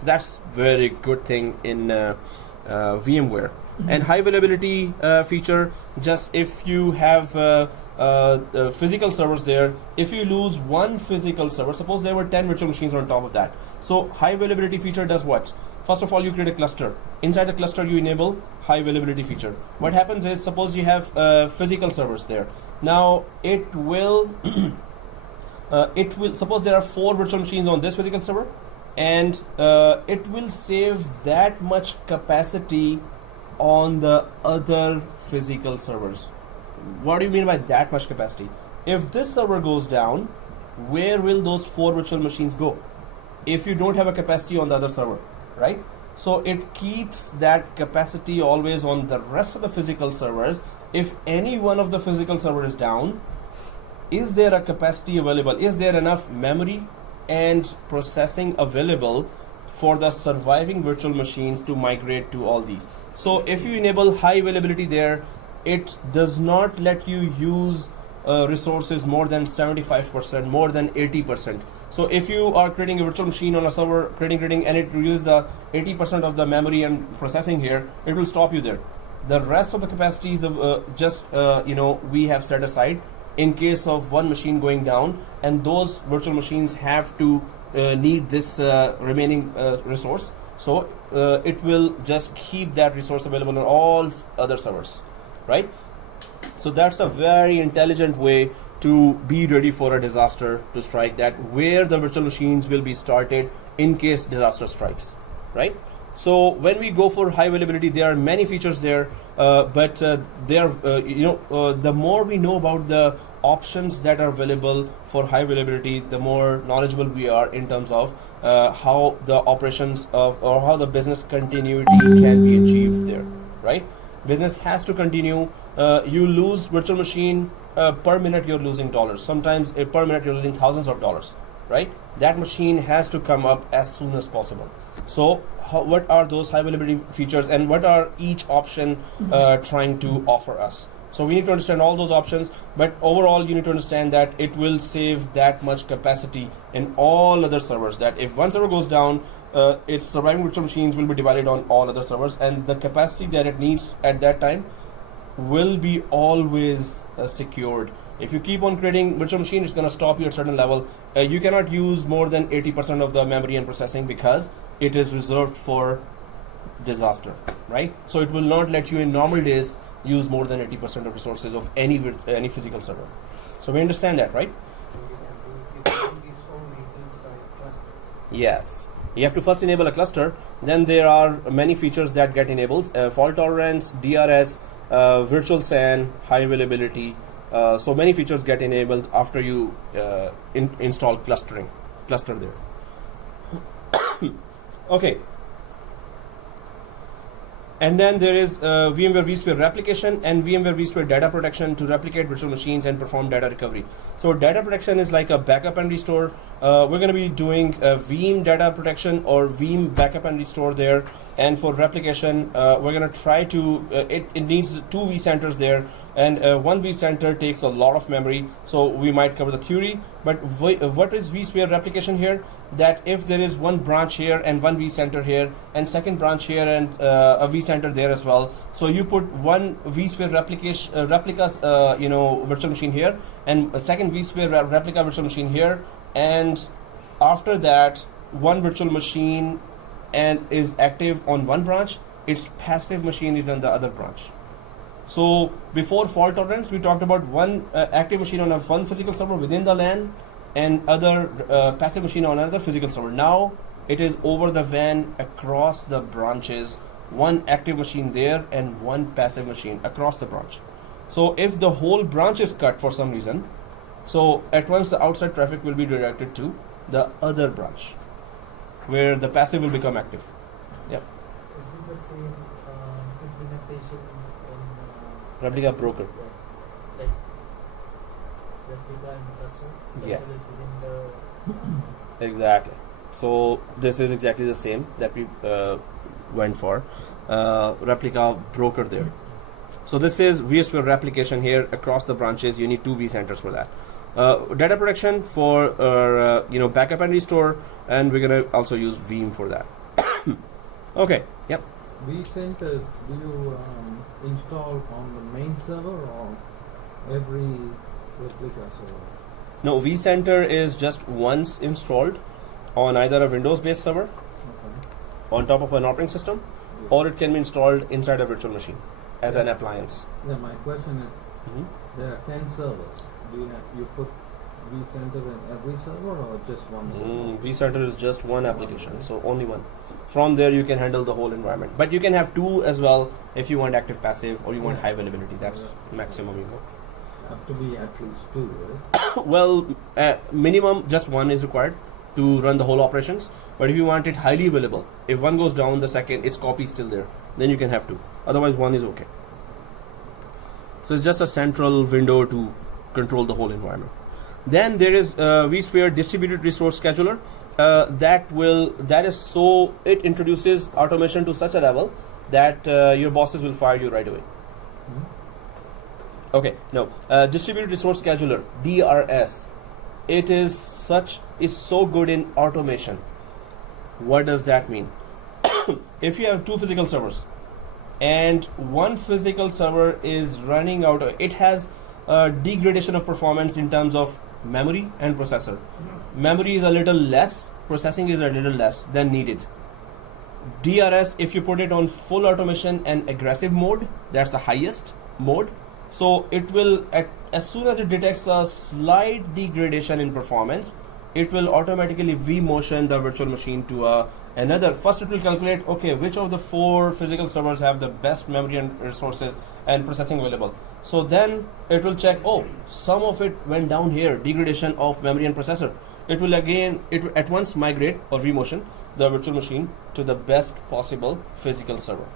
So that's very good thing in VMware. And high availability feature, just if you have physical servers there, if you lose one physical server, suppose there were 10 virtual machines on top of that. So high availability feature does what? First of all, you create a cluster. Inside the cluster, you enable high availability feature. What happens is, suppose you have physical servers there. Now it will suppose there are 4 virtual machines on this physical server, and it will save that much capacity on the other physical servers. What do you mean by that much capacity? If this server goes down, where will those 4 virtual machines go? If you don't have a capacity on the other server, right? So it keeps that capacity always on the rest of the physical servers. If any one of the physical servers is down, is there a capacity available? Is there enough memory and processing available for the surviving virtual machines to migrate to all these? So if you enable high availability there, it does not let you use resources more than 75%, more than 80%. So if you are creating a virtual machine on a server, creating, and it uses the 80% of the memory and processing here, it will stop you there. The rest of the capacity is we have set aside in case of one machine going down, and those virtual machines have to need this remaining resource. So it will just keep that resource available on all other servers, right? So that's a very intelligent way to be ready for a disaster to strike, that where the virtual machines will be started in case disaster strikes, right? So when we go for high availability, there are many features there, but the more we know about the options that are available for high availability, the more knowledgeable we are in terms of how the operations of, or how the business continuity can be achieved there, right? Business has to continue. You lose virtual machine per minute, you're losing dollars. Sometimes per minute you're losing thousands of dollars, right? That machine has to come up as soon as possible. So what are those high availability features, and what are each option trying to offer us? So we need to understand all those options, but overall you need to understand that it will save that much capacity in all other servers, that if one server goes down, its surviving virtual machines will be divided on all other servers, and the capacity that it needs at that time will be always secured. If you keep on creating virtual machine, it's going to stop you at a certain level. You cannot use more than 80% of the memory and processing, because it is reserved for disaster, right? So it will not let you in normal days use more than 80% of resources of any physical server. So we understand that, right? You can do this only inside cluster. Yes. You have to first enable a cluster, then there are many features that get enabled. Fault tolerance, DRS, virtual SAN, high availability. So many features get enabled after you install cluster there. Okay. And then there is VMware vSphere Replication and VMware vSphere Data Protection to replicate virtual machines and perform data recovery. So data protection is like a backup and restore. We're going to be doing Veeam Data Protection or Veeam Backup and Restore there. And for replication, we're gonna try to, it needs 2 vCenters there, and 1 vCenter takes a lot of memory, so we might cover the theory. But what is vSphere replication here? That if there is 1 branch here and 1 vCenter here, and second branch here and a vCenter there as well, so you put 1 vSphere replicas virtual machine here, and a second vSphere replica virtual machine here, and after that 1 virtual machine and is active on 1 branch, its passive machine is on the other branch. So before fault tolerance, we talked about 1 active machine on 1 physical server within the LAN and other passive machine on another physical server. Now it is over the WAN across the branches, 1 active machine there and 1 passive machine across the branch. So if the whole branch is cut for some reason, so at once the outside traffic will be redirected to the other branch, where the passive will become active. Yep. Is it the same implementation in Replica broker. like replica and cursor? Yes. Cursor is within the Exactly. So this is exactly the same that we went for. Replica broker there. So this is vSphere replication here across the branches. You need 2 vCenters for that. Data protection for backup and restore, and we're gonna also use Veeam for that. Okay. Yep. vCenter, do you install on the main server or every replica server? No, vCenter is just once installed on either a Windows-based server Okay. on top of an operating system, Yeah. or it can be installed inside a virtual machine as an appliance. Yeah, my question is, Mhm. there are 10 servers. Do you put vCenter in every server or just one server? vCenter is just one application, so only one. From there you can handle the whole environment, but you can have 2 as well if you want active passive or you want high availability. That's maximum you go. Have to be at least 2, right? Well, minimum just 1 is required to run the whole operations, but if you want it highly available, if 1 goes down, the second its copy is still there, then you can have 2. Otherwise 1 is okay. So it's just a central window to control the whole environment. Then there is vSphere distributed resource scheduler. It introduces automation to such a level that your bosses will fire you right away. Okay, no, distributed resource scheduler, DRS. It is so good in automation. What does that mean? If you have 2 physical servers and 1 physical server is running out, it has degradation of performance in terms of memory and processor. Memory is a little less, processing is a little less than needed. DRS, if you put it on full automation and aggressive mode, that's the highest mode. So it will, as soon as it detects a slight degradation in performance, it will automatically vMotion the virtual machine to another. First it will calculate, okay, which of the 4 physical servers have the best memory and resources and processing available. So then it will check, oh, some of it went down here, degradation of memory and processor. It will at once migrate or vMotion the virtual machine to the best possible physical server.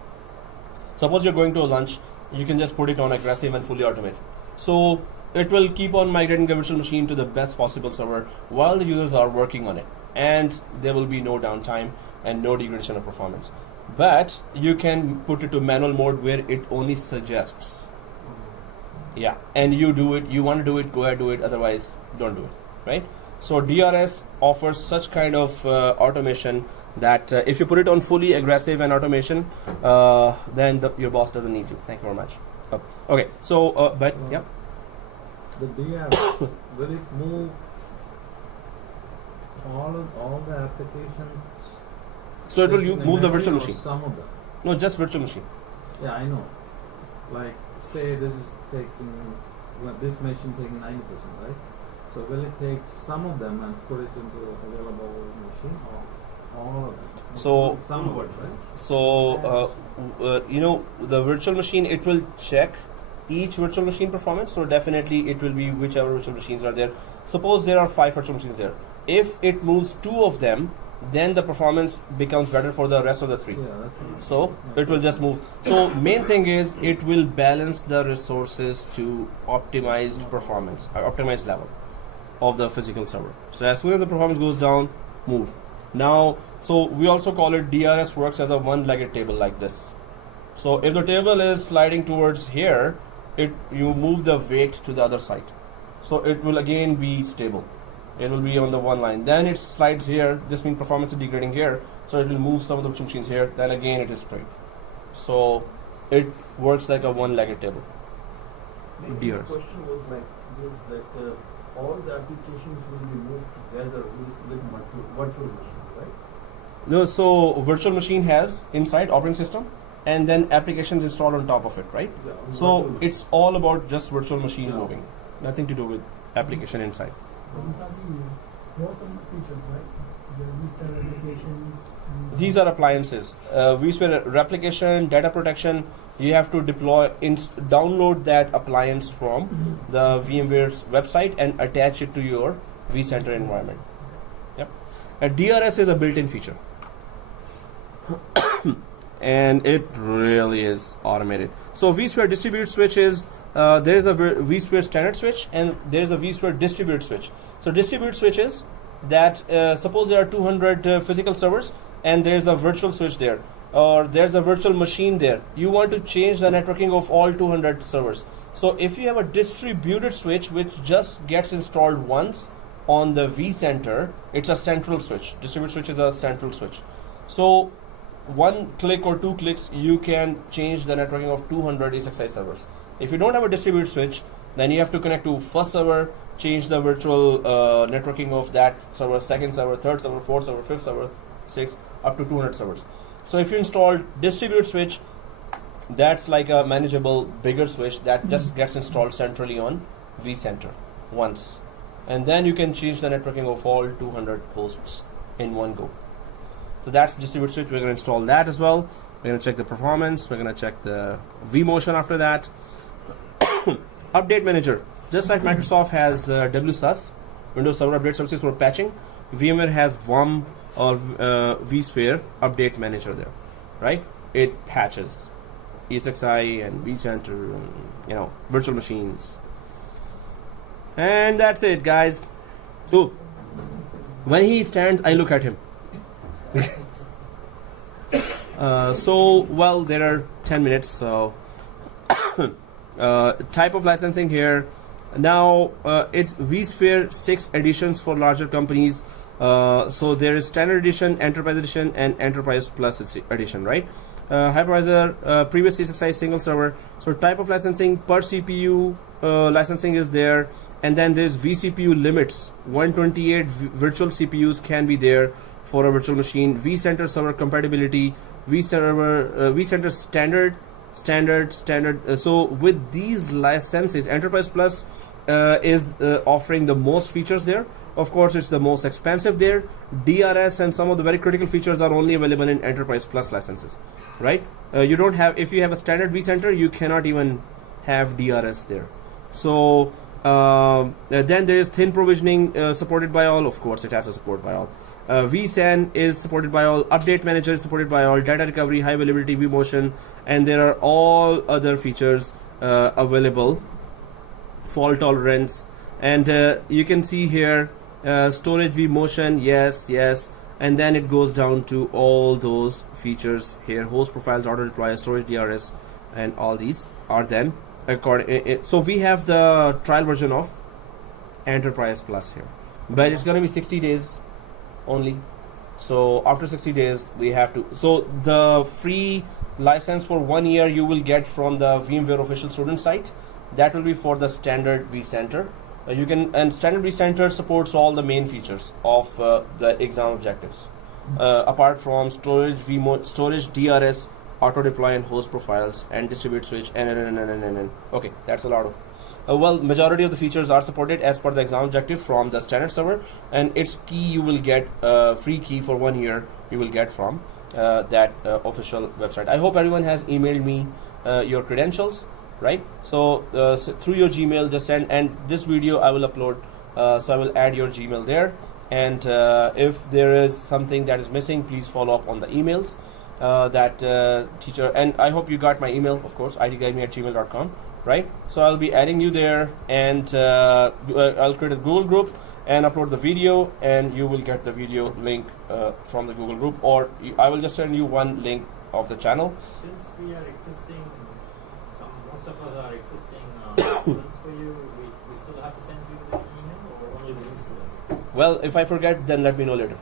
Suppose you're going to a lunch, you can just put it on aggressive and fully automate. So it will keep on migrating the virtual machine to the best possible server while the users are working on it, and there will be no downtime and no degradation of performance. But you can put it to manual mode where it only suggests. Yeah, and you do it, you want to do it, go ahead, do it, otherwise don't do it, right? So DRS offers such kind of automation that if you put it on fully aggressive and automation, then your boss doesn't need you. Thank you very much. Okay, so, yeah. The DRS, will it move all the applications? So it will in move the memory virtual or machine. Some of them. No, just virtual machine. Yeah, I know. Like, say this is this machine taking 90%, right? So will it take some of them and put it into a available machine, or all of them? So some of it, right? So the virtual machine, it will check each virtual machine performance. So definitely it will be whichever virtual machines are there. Suppose there are 5 virtual machines there. If it moves 2 of them, then the performance becomes better for the rest of the 3. Yeah, that's right. So it will just move. So main thing is it will balance the resources to optimized performance, or optimized level of the physical server. So as soon as the performance goes down, move. Now So we also call it DRS works as a one-legged table like this. So if the table is sliding towards here, you move the weight to the other side. So it will again be stable. It will be on the one line. Then it slides here. This means performance is degrading here. So it will move some of the virtual machines here. Then again it is straight. So it works like a one-legged table. Maybe this question was like this, that all the applications will be moved together with virtual machine, right? No, so virtual machine has inside operating system and then applications installed on top of it, right? Yeah, So virtual it's all about just virtual machine Yeah. moving. Nothing to do with application inside. So these are there are some features, right? The vSphere applications. These are appliances. vSphere replication, data protection. You have to deploy, download that appliance from the VMware's website and attach it to your vCenter environment. Yep. DRS is a built-in feature, and it really is automated. So vSphere distributed switch is there is a vSphere standard switch and there is a vSphere distributed switch. So distributed switch is that suppose there are 200 physical servers and there is a virtual switch there, or there's a virtual machine there. You want to change the networking of all 200 servers. So if you have a distributed switch which just gets installed once on the vCenter, it's a central switch. Distributed switch is a central switch. So one click or two clicks, you can change the networking of 200 ESXi servers. If you don't have a distributed switch, then you have to connect to first server, change the virtual networking of that server, second server, third server, fourth server, fifth server, sixth, up to 200 servers. So if you install distributed switch, that's like a manageable bigger switch that just gets installed centrally on vCenter once. And then you can change the networking of all 200 hosts in one go. So that's distributed switch. We're going to install that as well. We're going to check the performance. We're going to check the vMotion after that. Update manager. Just like Microsoft has WSUS, Windows Server Update Services for patching, VMware has VUM or vSphere Update Manager there, right? It patches ESXi and vCenter and virtual machines. And that's it, guys. So when he stands, I look at him. Well, there are 10 minutes, so type of licensing here. Now it's vSphere 6 editions for larger companies. So there is standard edition, enterprise edition, and enterprise plus edition, right? Hypervisor, previous ESXi single server. So type of licensing per CPU licensing is there, and then there's vCPU limits. 128 virtual CPUs can be there for a virtual machine. vCenter server compatibility, vCenter standard. So with these licenses, Enterprise Plus is offering the most features there. Of course, it's the most expensive there. DRS and some of the very critical features are only available in Enterprise Plus licenses, right? You don't have, if you have a standard vCenter, you cannot even have DRS there. So then there is thin provisioning supported by all. Of course, it has to support by all. vSAN is supported by all. Update manager is supported by all. Data recovery, high availability, vMotion, and there are all other features available. Fault tolerance, and you can see here storage vMotion, yes, and then it goes down to all those features here. Host profiles, auto deploy, storage DRS, and all these are then according. So we have the trial version of Enterprise Plus here, but it's going to be 60 days only. So after 60 days we have to, so the free license for 1 year you will get from the VMware official student site. That will be for the standard vCenter. And standard vCenter supports all the main features of the exam objectives, apart from storage, storage, DRS, auto deploy, and host profiles, and distribute switch, and. Okay, that's a lot of. Well, majority of the features are supported as per the exam objective from the standard server, and its key you will get free key for 1 year. You will get from that official website. I hope everyone has emailed me your credentials. Right, so through your Gmail, just send, and this video I will upload, so I will add your Gmail there, and if there is something that is missing, please follow up on the emails. that teacher, and I hope you got my email, of course, itguideme@gmail.com, right? So I'll be adding you there, and I'll create a Google group and upload the video, and you will get the video link from the Google group, or I will just send you one link of the channel. Since we are existing, most of us are existing students for you, we still have to send you the email, or only the new students? Well, if I forget, then let me know later.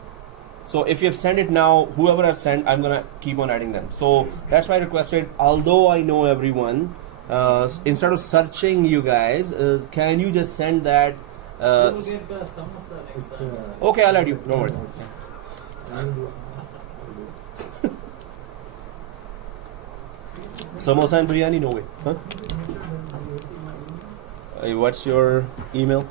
So if you have sent it now, whoever has sent, I'm gonna keep on adding them. So that's why I requested, although I know everyone, instead of searching you guys, can you just send that? You will get the samosa next time. Okay, I'll add you. Don't worry. Samosa and biryani, no way. Huh? What's your email?